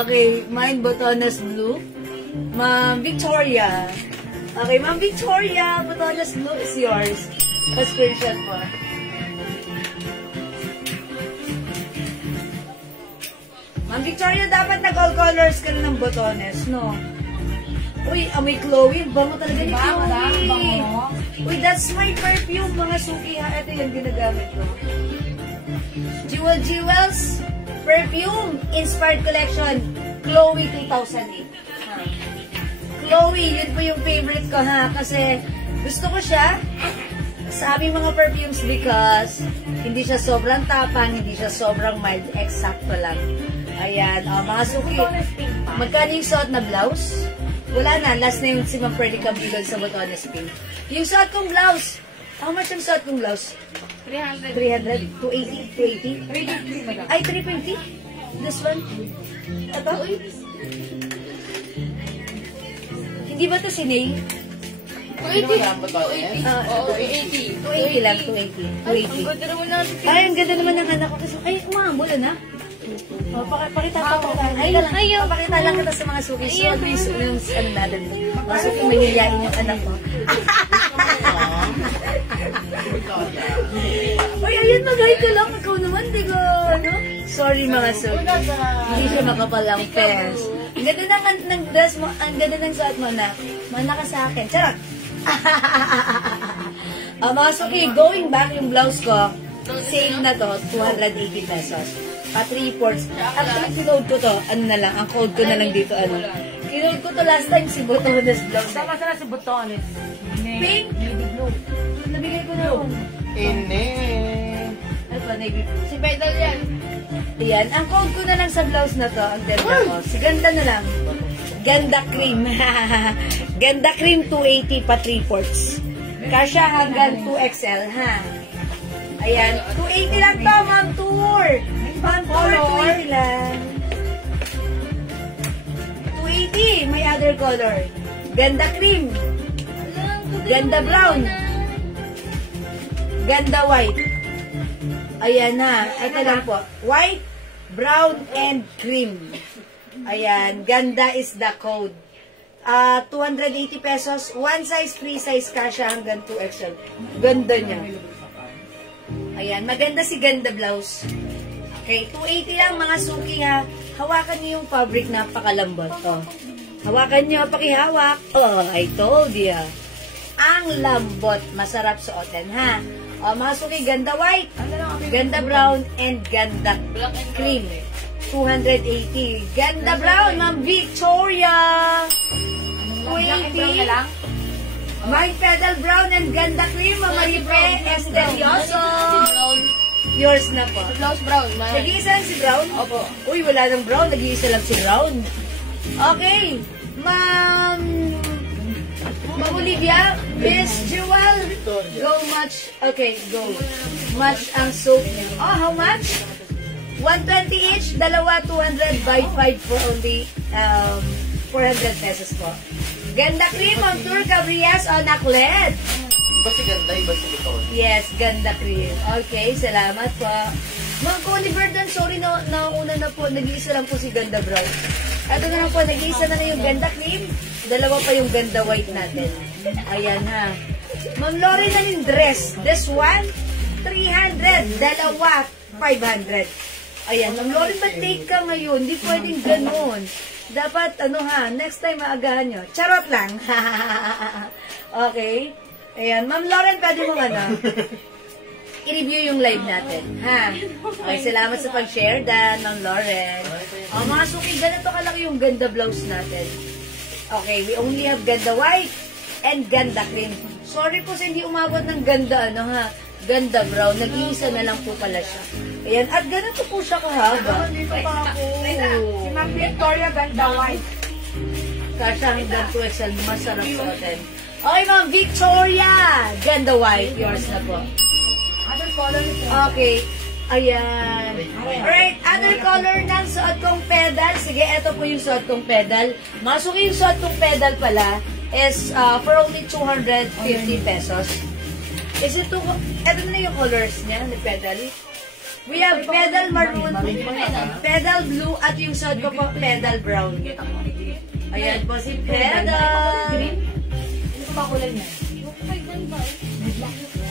Okay, mine Botones blue. Ma'am Victoria. Okay, Ma'am Victoria, Botones blue is yours. Pa-screenshot po. Ma'am Victoria, dapat nag-all colors ka na ng Botones, no? Uy, amoy Chloe. Bango talaga ni Chloe. Uy, that's my perfume, mga suki ha. Ito yung ginagamit ko. Jewels Perfume Inspired Collection Chloe 2008. Chloe, yun po yung favorite ko ha. Kasi gusto ko siya sa aming mga perfumes because hindi siya sobrang tapang, hindi siya sobrang mild, eksakto lang. Ayan, mga suki. Magkano yung suot na blouse? Wala na, last na yung si Ma'am Pearly Cabrillo sa Botones Pink. Yung suot kong blouse, how much yung suot kong blouse? 300. 300? 280? 280? Ay, 320? This one? Ito? Hindi ba ito si Ney? 280. Oo, 280. 280 lang, 280. Ang ganda naman natin. Ay, ang ganda naman ng anak ko. Kasi, ay, umambol na. Oh, pakita lang kita sa mga suki. So, yung ano natin. Mga suki, mahihiyain yung anak ko. Uy, ayun, mag-hi ka lang. Ikaw naman, di ko, ano? Sorry, mga suki. Hindi siya makapalang pens. Ang ganda ng dress mo, ang ganda ng suot mo na. Mana ka sa akin. Charot! Mga suki, going back yung blouse ko, sale na to, 280 pesos. Pa 3/4. Actually, kinode ko to. Ano na lang, ang code ko na lang dito, ano. Kinode ko to last time si Botones blouse. Sama sana si Botones. Pink? Navy blue. Nabigay ko na yun. Ano pa, navy blue. Si pedal yan. Ayan, ang code ko na lang sa blouse na to, ang ganda ko. Si ganda na lang. Ganda cream. Ganda cream 280 pa 3/4. Kasya hanggang 2XL, ha? Ayan, 280 lang to, Ma'am Tour. Ma'am Tour, 280 lang. other color. Ganda cream. Ganda brown. Ganda white. Ayan na. Ito lang po. White, brown, and cream. Ayan. Ganda is the code. 280 pesos. One size, free size kasha hanggang 2XL. Ganda niya. Ayan. Maganda si Ganda blouse. Okay. 280 lang mga suki ha. Hawakan niyo yung fabric. Napakalambot. Oh. Hawakan niyo. Pakihawak. Oh, I told you. Ang lambot. Masarap suotin ha. O, mga suki, ganda white, ganda brown, and ganda cream. 280. Ganda brown, Ma'am Victoria. 280. May pedal brown and ganda cream, Ma'am Maripe Esterioso. Yours na po. Blouse brown. Nag-iisa lang si brown? Opo. Uy, wala nang brown. Nag-iisa lang si brown. Okay. Ma'am Olivia, Miss Jewel, go much. Okay, go. Much ang soap niyo. Oh, how much? 120 each, dalawa 200, buy 5 for only 400 pesos po. Ganda cream on tour, Gabrias o Naklet. Iba si ganda, iba si Victor. Yes, ganda cream. Okay, salamat po. Mga Connie Verdon, sorry na nauna na po. Nag-iisa lang po si Ganda Brown. Ito na lang po, nag-iisa na yung ganda cream. Dalawa pa yung ganda white natin. Ayan ha. Ma'am Lori na yung dress. This one, 300. Dalawa, 500. Ayan, Ma'am Lori, ba't take ka ngayon? Hindi pwedeng ganun. Dapat, next time maagahan nyo. Charot lang. Okay. Ayan, Ma'am Lauren, pwede mo i-review yung live natin, ha? Okay, salamat sa pag-share, Dan, Ma'am Lauren. O, mga suki, ganito kalaki yung ganda blouse natin. Okay, we only have ganda white and ganda cream. Sorry po sa hindi umabot ng ganda, ganda brown. Nag-iisa na lang po pala siya. Ayan, at ganito po siya kahaba. Dito pa ako. Si Ma'am Victoria, ganda white. Kasha hanggang 2XL, masarap sa atin. Okay, Ma'am Victoria, ganda white. Yours na po. Other color ito. Okay. Ayan. Alright, other color ng suot kong pedal. Sige, ito po yung suot kong pedal. Masuki yung suot kong pedal pala is for only 250 pesos. Is ito na yung colors niya, the pedal. We have pedal maroon, pedal blue, at yung suot ko po, pedal brown. Ayan po si pedal. Ano ba kulay niya?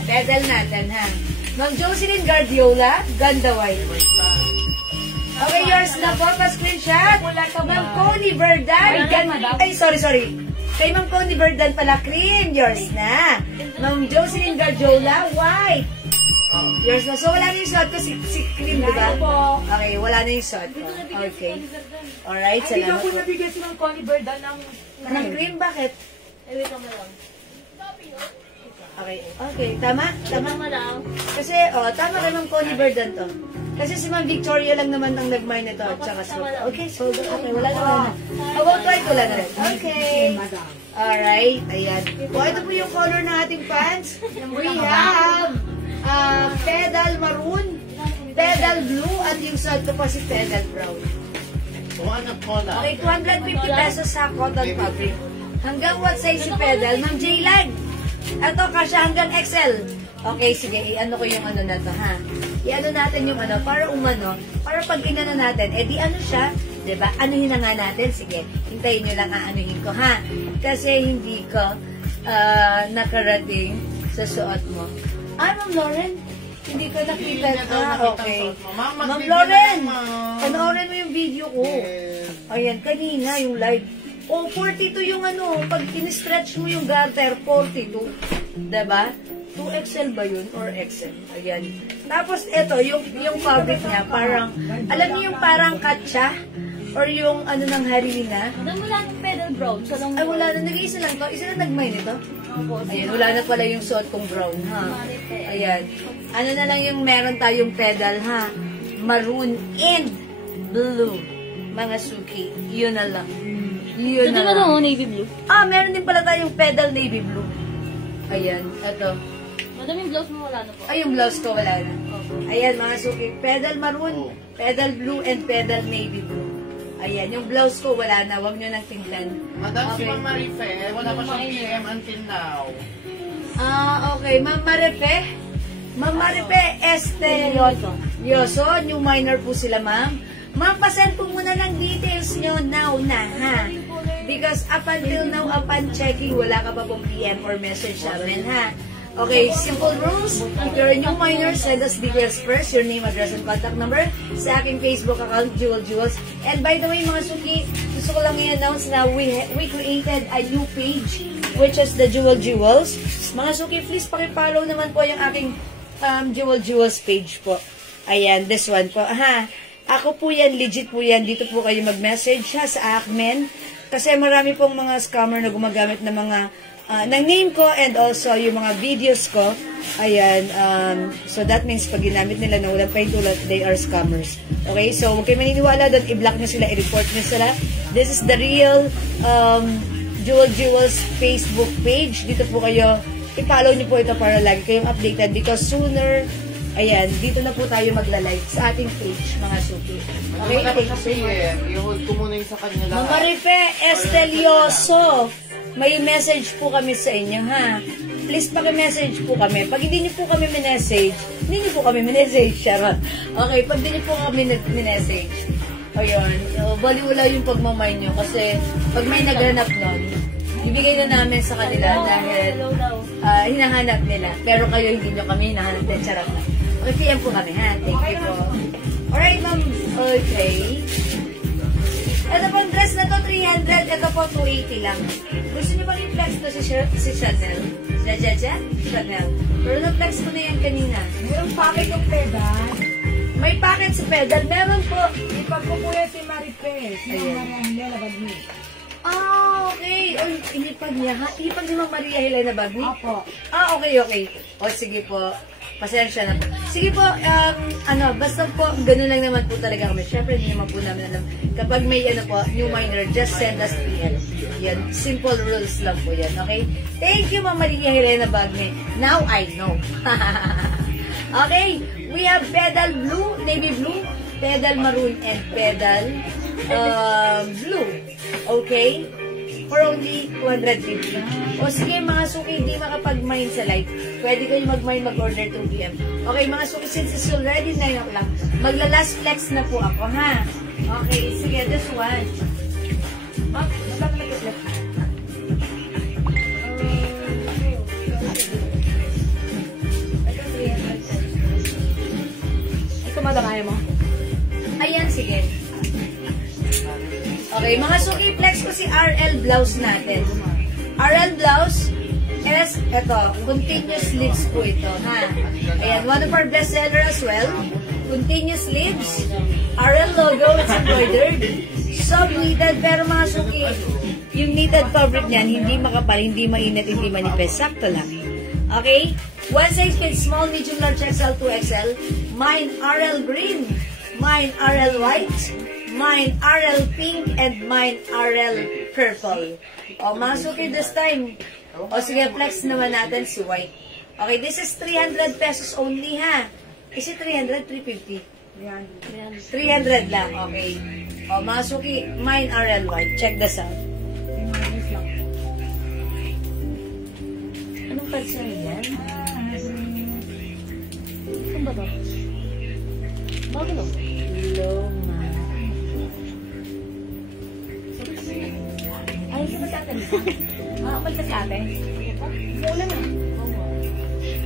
Pedal natin, ha? Ma'am Jocelyn Guardiola, ganda white. Okay, yours na po, pa-screenshot. Ma'am Connie Verdan, ganda. Ay, sorry. Kay Ma'am Connie Verdan pala, cream. Yours na. Ma'am Jocelyn Guardiola, white. Yours na. So, wala na yung suot ko, si cream, di ba? Okay, wala na yung suot ko. Okay. Alright, salamat po. nabigay si Ma'am Connie Verdan ng cream, bakit? wait lang lang. Okay. Tama? Tama lang. Kasi, tama kay Ma'am Connie Verdan to. Kasi si Ma'am Victoria lang naman ang nag-mine nito. At saka so, okay, so, okay, wala na. About white, wala na rin. Okay. Alright, ayan. Ito po yung color ng ating pants. We have pedal maroon, pedal blue, at yung suot ko pa si pedal brown. Okay, 250 pesos sa cotton fabric. Hanggang what size si pedal? Ma'am J-Lag. Ito, kasya hanggang XL. Okay, sige, i-ano ko yung na to, ha? I-ano natin yung para pag inano natin, di ano siya, diba? Anuhin na nga natin, sige, hintayin nyo lang aanuhin ko, ha? Kasi hindi ko nakarating sa suot mo. Ma'am Lauren, hindi ko nakita. Okay. Ma'am Lauren, panoorin mo yung video ko. Ayan, kanina yung live. 42 yung pag in-stretch mo yung garter, 42. Diba? 2XL ba yun? Or XL? Ayan. Tapos, ito, yung fabric niya, parang, alam niyo yung parang katsa? Or yung ng harina? Wala ng pedal brown. Ay, wala na. Nag-iisa lang to. Isa na nag-mine ito? Ayan, wala na pala yung suot kong brown, ha? Ayan. Ano na lang yung meron tayong pedal, ha? Maroon and blue. Mga suki. Yun na lang. Yun na lang. navy blue? Meron din pala tayong pedal navy blue. Ayan, ito. Madam, yung blouse mo wala na po. Ay, yung blouse ko wala na. Ayan, mga suki. Pedal maroon, pedal blue, and pedal navy blue. Ayan, yung blouse ko wala na, wag nyo nang tingnan. Madam, si Okay. Ma'am Marife, wala pa siyang PM until now. Okay, Ma'am Marife. Ma'am Marife, Yoso, new minor po sila, ma'am. Ma'am, pasend po muna ng details nyo now na, ha? Because up until now, upon checking, wala ka pa pong PM or message sa amin, ha? Okay, simple rules. If you're a new minor, send us details first, your name, address, and contact number sa aking Facebook account, Jewel Jewels. And by the way, mga suki, gusto ko lang i-announce na we created a new page, which is the Jewel Jewels. Mga suki, please pakipollow naman po yung aking Jewel Jewels page po. Ayan, this one po. Ako po yan, legit po yan. Dito po kayo mag-message ha, sa admin. Kasi marami pong mga scammer na gumagamit ng mga ng name ko and also yung mga videos ko. Ayan, so that means pag ginamit nila na walang pahintulot, they are scammers. Okay, so huwag kayo maniniwala doon, i-block nyo sila, i-report nyo sila. This is the real Jewel Jewels Facebook page. Dito po kayo, i-follow nyo po ito para lagi kayong updated because sooner, ayan, dito na po tayo magla-live sa ating page, mga suki. Okay, thank you. I-hold ko muna yung sa kanya lahat. Mama Rife Estelioso, may message po kami sa inyo, ha? Please paki-message po kami. Pag hindi niyo po kami minessage, hindi niyo po kami minessage, Sharon. Okay, pag hindi niyo po kami minessage, ayun, baliwala yung pagmamay niyo kasi pag may naghanap nun, ibigay na namin sa kanila dahil hinahanap nila. Pero kayo hindi nyo kami hinahanap din. Charot na. Okay, PM po kami, ha? Thank you po. Alright, ma'am. Okay. Ito pong dress na to, 300. Ito po, 280 lang. Gusto niyo bang i-flex to si Chanel? Chanel. Pero na-flex ko na yan kanina. Mayroong packet yung pedal. May packet sa pedal. Meron po. Ipag ko po yan si Maripes. Ayan. Okay. Ay, inipag niya, ha? Inipag ni Ma'am Maria Helena Bagni? Opo. Okay. O, sige po. Pasensya na po. Sige po, basta po, ganun lang naman po talaga kami. Siyempre, hindi naman po namin alam. Kapag may, new minor, just send us PM. Yan, simple rules lang po yan, okay? Thank you, Ma'am Maria Helena Bagni. Now, I know. Okay, we have pedal blue, navy blue, pedal maroon, and pedal blue. Okay? For only 250. O sige, mga suki, hindi makapag-mine sa live. Pwede kayo mag-mine, mag-order 2 PM. Okay, mga suki, since it's already 9 o'clock, magla-last flex na po ako, ha? Okay, sige, this one. Ito madamaya mo. Ayan, sige. Okay, mga suki, flex ko si RL blouse natin. RL blouse is, continuous sleeves po ito, ha? Ayan, one of our best seller as well. Continuous sleeves. RL logo, it's embroidered. Sub-knitted, pero mga suki, yung knitted fabric niyan, hindi makapal, hindi mainit, hindi manipis. Sakto lang. Okay? One size fits small, medium, large, XL, 2XL. Mine RL green. Mine RL white. Mine RL pink, and mine RL purple. O, mga suki this time. O, sige, flex naman natin si white. Okay, this is 300 pesos only, ha? Is it 300? 350? 300 lang, okay. O, mga suki, mine RL white. Check this out. Anong parts na yan? Ano ba ito? Bago no? Loma. Ay, hindi ba sa atin? Makakapal ka sa atin? Hindi ulan na.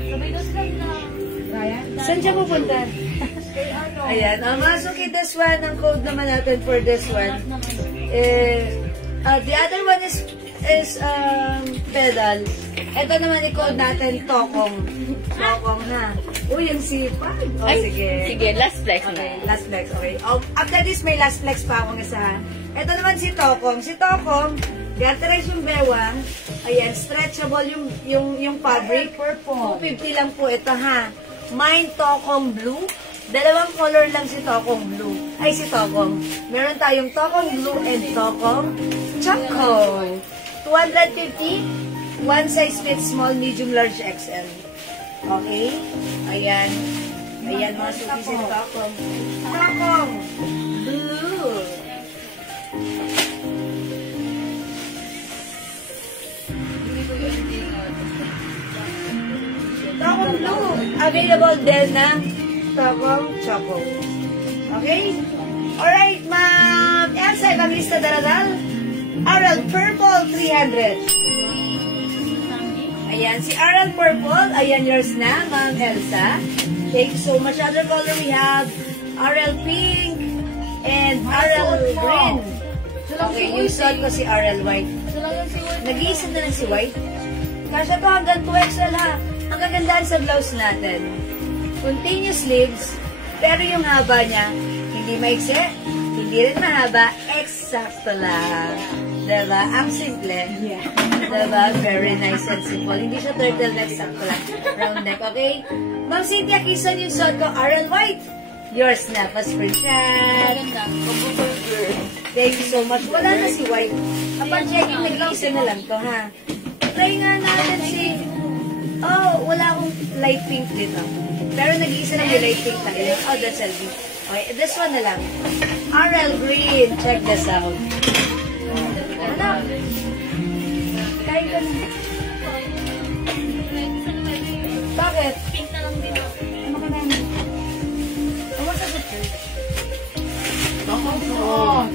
Sabay daw sila na... Ryan? Saan siya pupunta? Ayan. Mga suki, this one, ang code naman natin for this one is, the other one is pedal. Ito naman i-code natin, tokong. Tokong, ha? Uy, yung sipag. O, sige. Sige, last flex na. Okay, last flex, okay. After this, may last flex pa akong isa, ha? Ito naman si Tokong. Si Tokong, gatterize yung bewang. Ayan, stretchable yung fabric. 250 lang po ito, ha? Mine Tokong Blue. Dalawang color lang si Tokong Blue. Ay, si Tokong. Meron tayong Tokong Blue and Tokong Choco. 250. One size fits small, medium, large, XL. Okay? Ayan. Ayan, mga suki si Tokong. Tokong Blue. available din ng Tokong Choco. Okay? Alright, Ma'am Elsa Evangelista Daradal. Aral Purple, 300. Ayan, si Aral Purple. Ayan, yours na, Ma'am Elsa. Thank you so much. Other color we have Aral Pink and Aral Green. Okay, yung suot ko si Aral White. Nag-iisa na lang si White. Kasi ito hanggang 2XL ha. Ang kagandahan sa blouse natin. Continuous sleeves, pero yung haba niya, hindi maiksi, hindi rin mahaba, eksakto lang. Diba? Ang simple. Diba? Very nice and simple. Hindi siya turtleneck, sakto lang. Round neck, okay? Ma'am Cynthia Kison, yung suot ko, Aral White. Yours na, pa-screenshot. Thank you so much. Wala na si White. Upon checking, nag-iisa na lang to, ha? Try nga natin si... Oh, wala akong light pink dito. Pero nag-iisa lang yung light pink tayo. Oh, that's LB. Okay, this one na lang. Aral Green. Check this out. Ano? Kain ka na. Bakit? Pink na lang din. Ano ka na? Ano sa picture? Oo.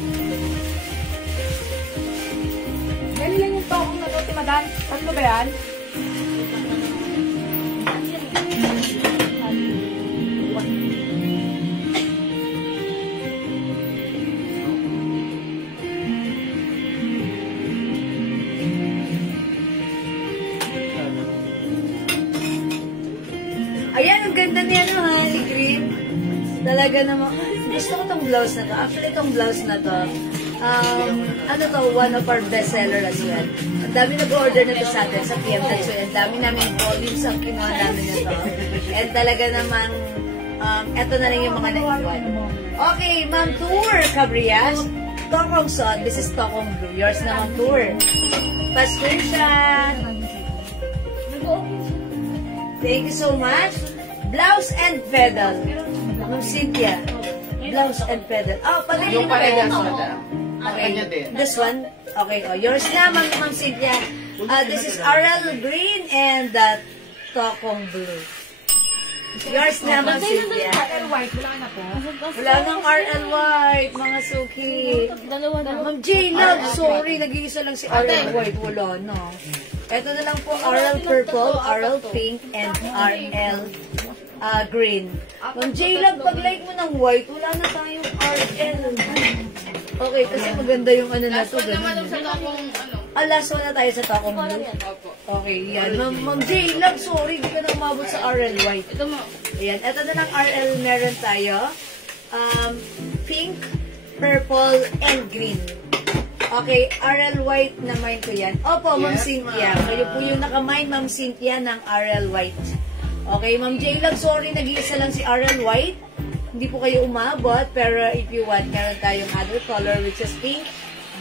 Dali lang yung tokong na ito, Timadan. Tatlo ba yan? Ayan, ang ganda niya, no, ha? Si Green. Talaga naman. Gusto ko tong blouse na to. Actually, tong blouse na to, ano to, one of our bestseller as well. Ang dami nag-order na to sa atin sa PM That's why. Ang dami namin volumes ang kinuha namin na to. And talaga namang, eto na lang yung mga naiwan. Okay, Ma'am Tour Cabrias. Tokong suot. This is Tokong Blue. Yours naman, Tour. Pa-screenshot. Thank you so much. Blouse and pedal. Ma'am Cynthia. Blouse and pedal. Oh, pag Yung parehas na okay. Kanya din. This one. Okay. Oh, yours na, Ma'am Cynthia. This is Aral Green and Tokong Blue. Yours na, Ma'am Cynthia. White, wala na po. Wala nang RL White, mga suki. Dalawa na. Ma'am J, love, sorry, nag-iisa lang si RL White. Wala, no. Ito na lang po, RL Purple, RL Pink, and RL Green. Ma'am J, love, pag-like mo ng white, wala na tayong RL. Okay, kasi maganda yung ano na to. Last one na tayo sa Tokong Blue. Okay, yan. Ma'am J, love, sorry, hindi ka na umabot sa RL White. Ito mo. Ayan, ito na lang RL meron tayo. Pink, purple, and green. Okay, RL White na mine ko yan. Opo, Ma'am Cynthia. Kayo po yung nakamine, Ma'am Cynthia, ng RL White. Okay, Ma'am J, love, sorry, nag-iisa lang si RL White. Hindi po kayo umabot, pero if you want, meron tayong other color which is pink,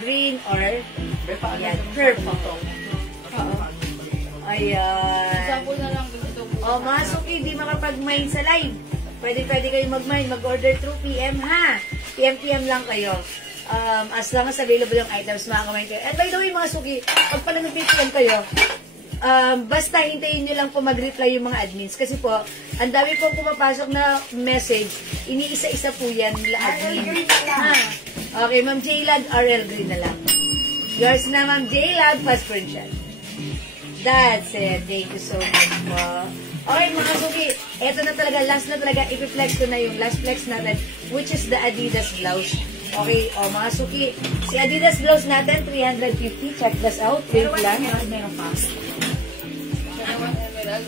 green, or ayan, purple. Ayan. O, mga suki, di makapag-mine sa live. Pwede kayo mag-mine, mag-order through PM, ha? PM lang kayo. As long as available yung items, makakamine kayo. And by the way, mga suki, pag pala nag-PM kayo, basta hintayin nyo lang po mag-reply yung mga admins. Kasi po, ang dami pong pumapasok na message, iniisa-isa po yan nila admin. Okay, Ma'am J-Lag, RL Green na lang. Yours na, Ma'am J-Lag, fast screenshot. That's it. Thank you so much po. Okay, mga suki, eto na talaga, last na talaga, ipiflex ko na yung last flex natin, which is the Adidas blouse. Okay, mga suki, si Adidas blouse natin, 350. Check this out. Wait lang. Meron pa.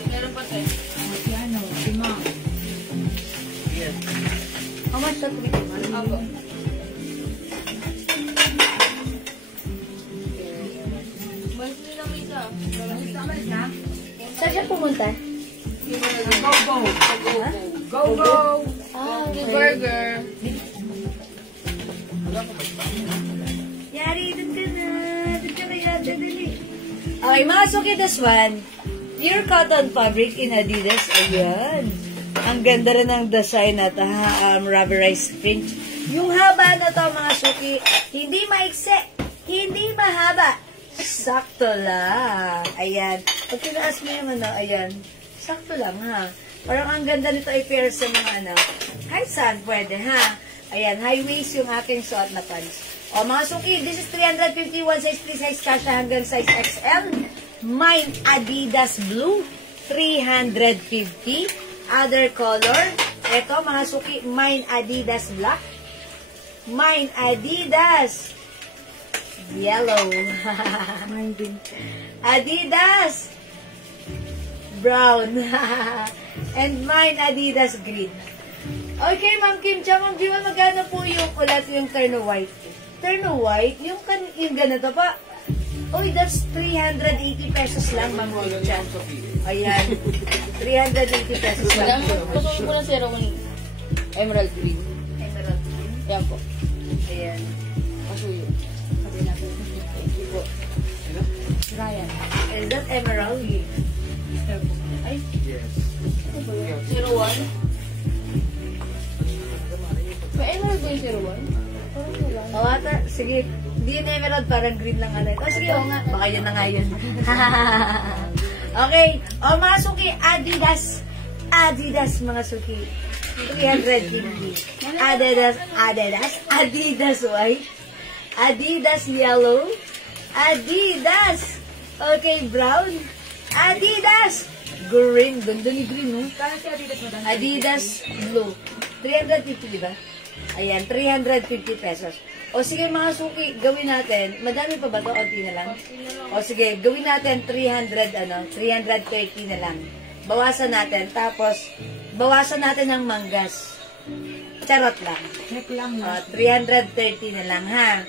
Meron pa tayo. Ano, lima. How much that we Ako. Balik na may isa. Balik na? Saan siya pumunta? Go, go! Okay. Burger. Yari, dun ka na. Dun ka na yata, dali. Okay, mga suki, this one. Pure cotton fabric in Adidas. Ayan. Ang ganda rin ng design na ito, ha? Rubberized print. Yung haba na to, mga suki, hindi maikse, hindi mahaba. Sakto lang. Ayan. Pag tinaas mo yung ano, ayan. Sakto lang, ha? Parang ang ganda nito i-pair sa mga ano. Kahit saan pwede, ha? Ayan, high waist yung aking suot na pants. O, mga suki, this is 351 size 3 size kasha hanggang size XL. Mine Adidas Blue, 350. Other color, ito mga suki, mine Adidas Black. Mine Adidas Yellow. Mine din. Adidas Brown. And mine Adidas Green. Okay, Ma'am Kim Cha, Ma'am Jima, magkano po yung ulat yung Terno White? Terno White? Yung ganito pa? Uy, that's 380 pesos lang, Ma'am Kim Cha. Ayan. 380 pesos lang. Pasukin ko na zero kung emerald green. Emerald green. Yan po. Ayan. Pasuyo. Sabi natin. Thank you po. Ryan. Is that emerald? Ay, Yes. 01? May emerald ba yung 01? Parang wala. O, ata, sige. Hindi yun emerald, parang green lang ulit. O, sige, o nga. Baka yun na nga yun. Okay. O, mga suki, Adidas. Adidas, mga suki. 350. Adidas white. Adidas yellow. Adidas. Okay, brown. Adidas green. Ganda ni green, no? Adidas blue. 350, di ba? Ayan, 350 pesos. O sige mga suki, gawin natin. Madami pa ba to? Onti na lang? O sige, gawin natin 330 na lang. Bawasan natin. Tapos, bawasan natin ng manggas. Charot lang. 330 na lang, ha?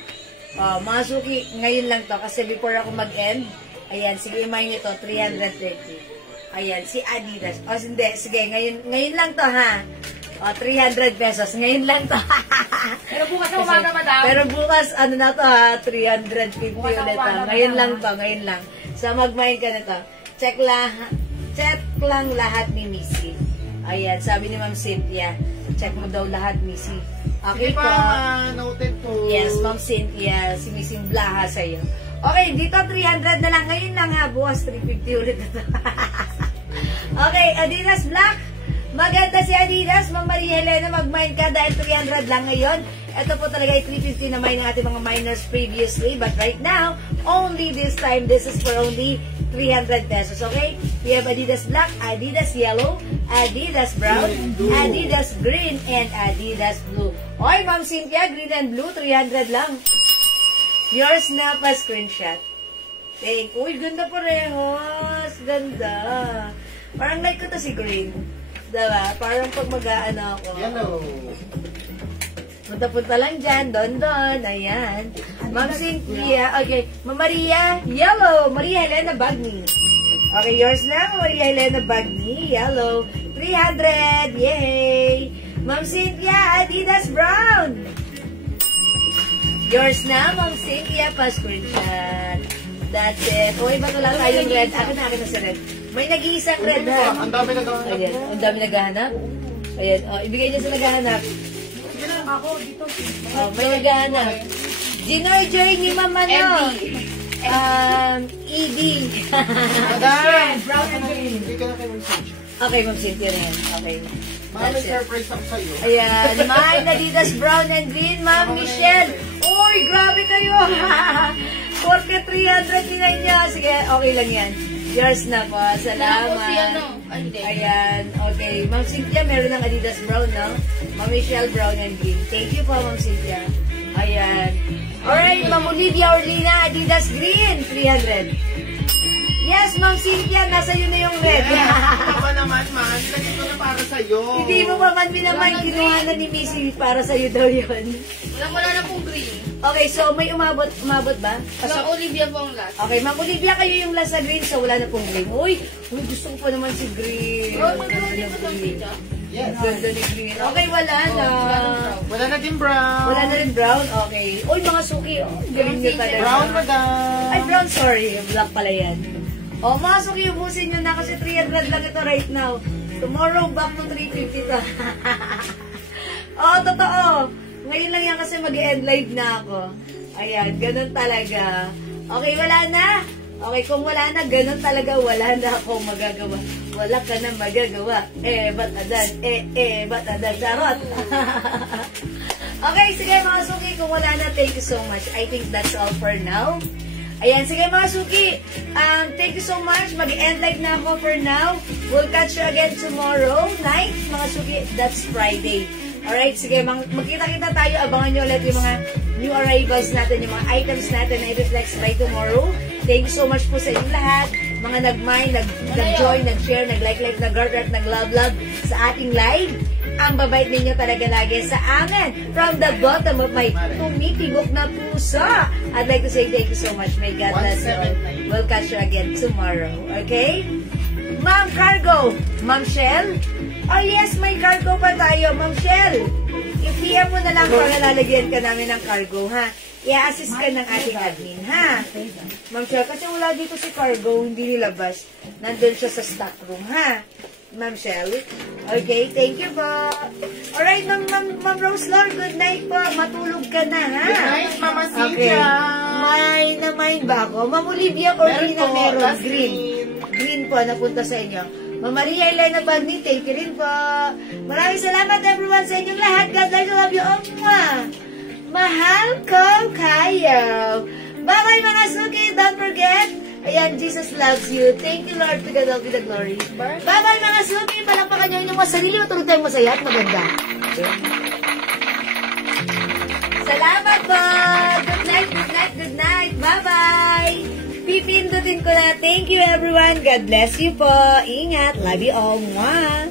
O, mga suki, ngayon lang to. Kasi before ako mag-end, ayan, sige, imayin nyo to, 330. Ayan, si Adidas. O, hindi, sige, ngayon lang to, ha? O, 300 pesos. Ngayon lang to. Pero bukas na umaga, madam. Pero bukas, ano na to, ha? 350 ulit, ha? Ngayon lang to, ngayon lang. So, mag-mind ka na to. Check lang lahat ni Missy. Ayan, sabi ni Ma'am Cynthia, check mo daw lahat, Missy. Okay po. Noted po. Yes, Ma'am Cynthia, si Missy Blaha sa'yo. Okay, dito 300 na lang. Ngayon lang, ha? Bukas 350 ulit na to. Okay, Adidas Black. Maganda si Adidas. Ma'am Maria Helena, mag-mine ka dahil 300 lang ngayon. Ito po talaga ay 350 na mine ng ating mga miners previously. But right now, only this time, this is for only 300 pesos, okay? We have Adidas Black, Adidas Yellow, Adidas Brown, Adidas Green, and Adidas Blue. Oy, Ma'am Cynthia, green and blue, 300 lang. Yours na pa screenshot. Uy, ganda parehas. Ganda. Parang like ko to si green. Diba? Parang pag mag-aano ako. Yellow. Punta-punta lang dyan. Don. Ayan. Ma'am Cynthia. Okay. Ma'am Maria. Yellow. Maria Helena Bagni. Okay, yours na. Maria Helena Bagni. Yellow. 300. Yay! Ma'am Cynthia. Adidas Brown. Yours na. Ma'am Cynthia. Pa-screenshot. That's it. Uy, ba't wala tayong red? Akin na sa red. May nag-iisang red, ha? Ang dami naghahanap. Ayan. Ang dami naghahanap. Ayan. O, ibigay niya sa naghahanap. Sige na, ako dito. Oh, may naghahanap. Ginoy Joy ni Mama, no? ED. Madam! Brown and green. Hindi ka na kayo mag-search. Okay, Ma'am Cynthia na yan. Okay. Mami, That's it. surprise ako sa'yo. Ayan. Mine, Adidas Brown and Green. Ma'am Michelle. Uy, grabe kayo. Porque 300 niya. Sige, okay lang yan. Yours na po. Salamat. Ayan. Okay. Ma'am Cynthia, meron ng Adidas Brown, no? Ma'am Michelle, Brown and Green. Thank you po, Ma'am Cynthia. Ayan. Alright, Ma'am Olivia Orlina, Adidas Green, 300. Yes, Ma'am Cynthia, nasa iyo na yung red. Ano ba naman, man? Lagay ko na para sa'yo. Hindi mo pa man binaman, kinuha na ni Missy para sa'yo daw yun. Wala na pong green. Okay, so may umabot ba? Ma'am Olivia po ang last. Okay, Ma'am Olivia, kayo yung last sa green, so wala na pong green. Uy, gusto ko pa naman si green. Bro, magkano din po sa pizza? Yes. Ganda ni green. Okay, wala na. Wala na din brown. Wala na rin brown? Okay. Uy, mga suki, oh, galing nyo talaga. Brown, madam. Ay, brown, sorry. Black pala yan. O, mga suki, ubusin nyo na kasi 300 lang ito right now. Tomorrow, back to 350 to. Oo, totoo. Ngayon lang yan kasi mag-end live na ako. Ayan, ganun talaga. Okay, wala na. Okay, kung wala na, ganun talaga, wala na akong magagawa. Wala ka na magagawa. Ba't adan? Ba't adan? Charot! Okay, sige mga suki, kung wala na, thank you so much. I think that's all for now. Ayan, sige mga suki, thank you so much. Mag-end live na ako for now. We'll catch you again tomorrow night, mga suki. That's Friday. Alright, sige, magkita-kita tayo. Abangan nyo ulit yung mga new arrivals natin, yung mga items natin na i-reflex by tomorrow. Thank you so much po sa inyong lahat. Mga nag-mind, nag-join, nag-share, nag-like, nag-heart, nag-love sa ating live. Ang babait ninyo talaga lagi sa amin. From the bottom of my tumitibok na puso. I'd like to say thank you so much. May God bless you all. We'll catch you again tomorrow. Okay? Ma'am Cargo, Ma'am Shell. Oh yes, may cargo pa tayo, Ma'am Shell. I-PM mo na lang para lalagyan ka namin ng cargo, ha? I-assist ka ng ating admin, ha? Ma'am Shell, kasi wala dito si cargo, hindi nilabas. Nandun siya sa stock room, ha? Ma'am Shell. Okay, thank you po. Alright, Ma'am Roselor, good night po. Matulog ka na, ha? Good night, Mama Okay. Cynthia. May ba ako? Ma'am Olivia or green na meron? That's Green. Green po, napunta sa inyo. Ma'am Maria Elena Bagni, thank you rin po. Maraming salamat everyone sa inyong lahat. God bless you, love you all. Mahal ko kayo. Bye-bye mga suki. Don't forget, ayan, Jesus loves you. Thank you, Lord. To God all be the glory. Bye-bye mga suki. Palakpakan nyo yung mga sarili. Matulog tayong masaya at maganda. Salamat po. Good night, good night, good night. Bye-bye. Pipindutin ko na. Thank you everyone. God bless you po. Ingat. Love you all. Mwah.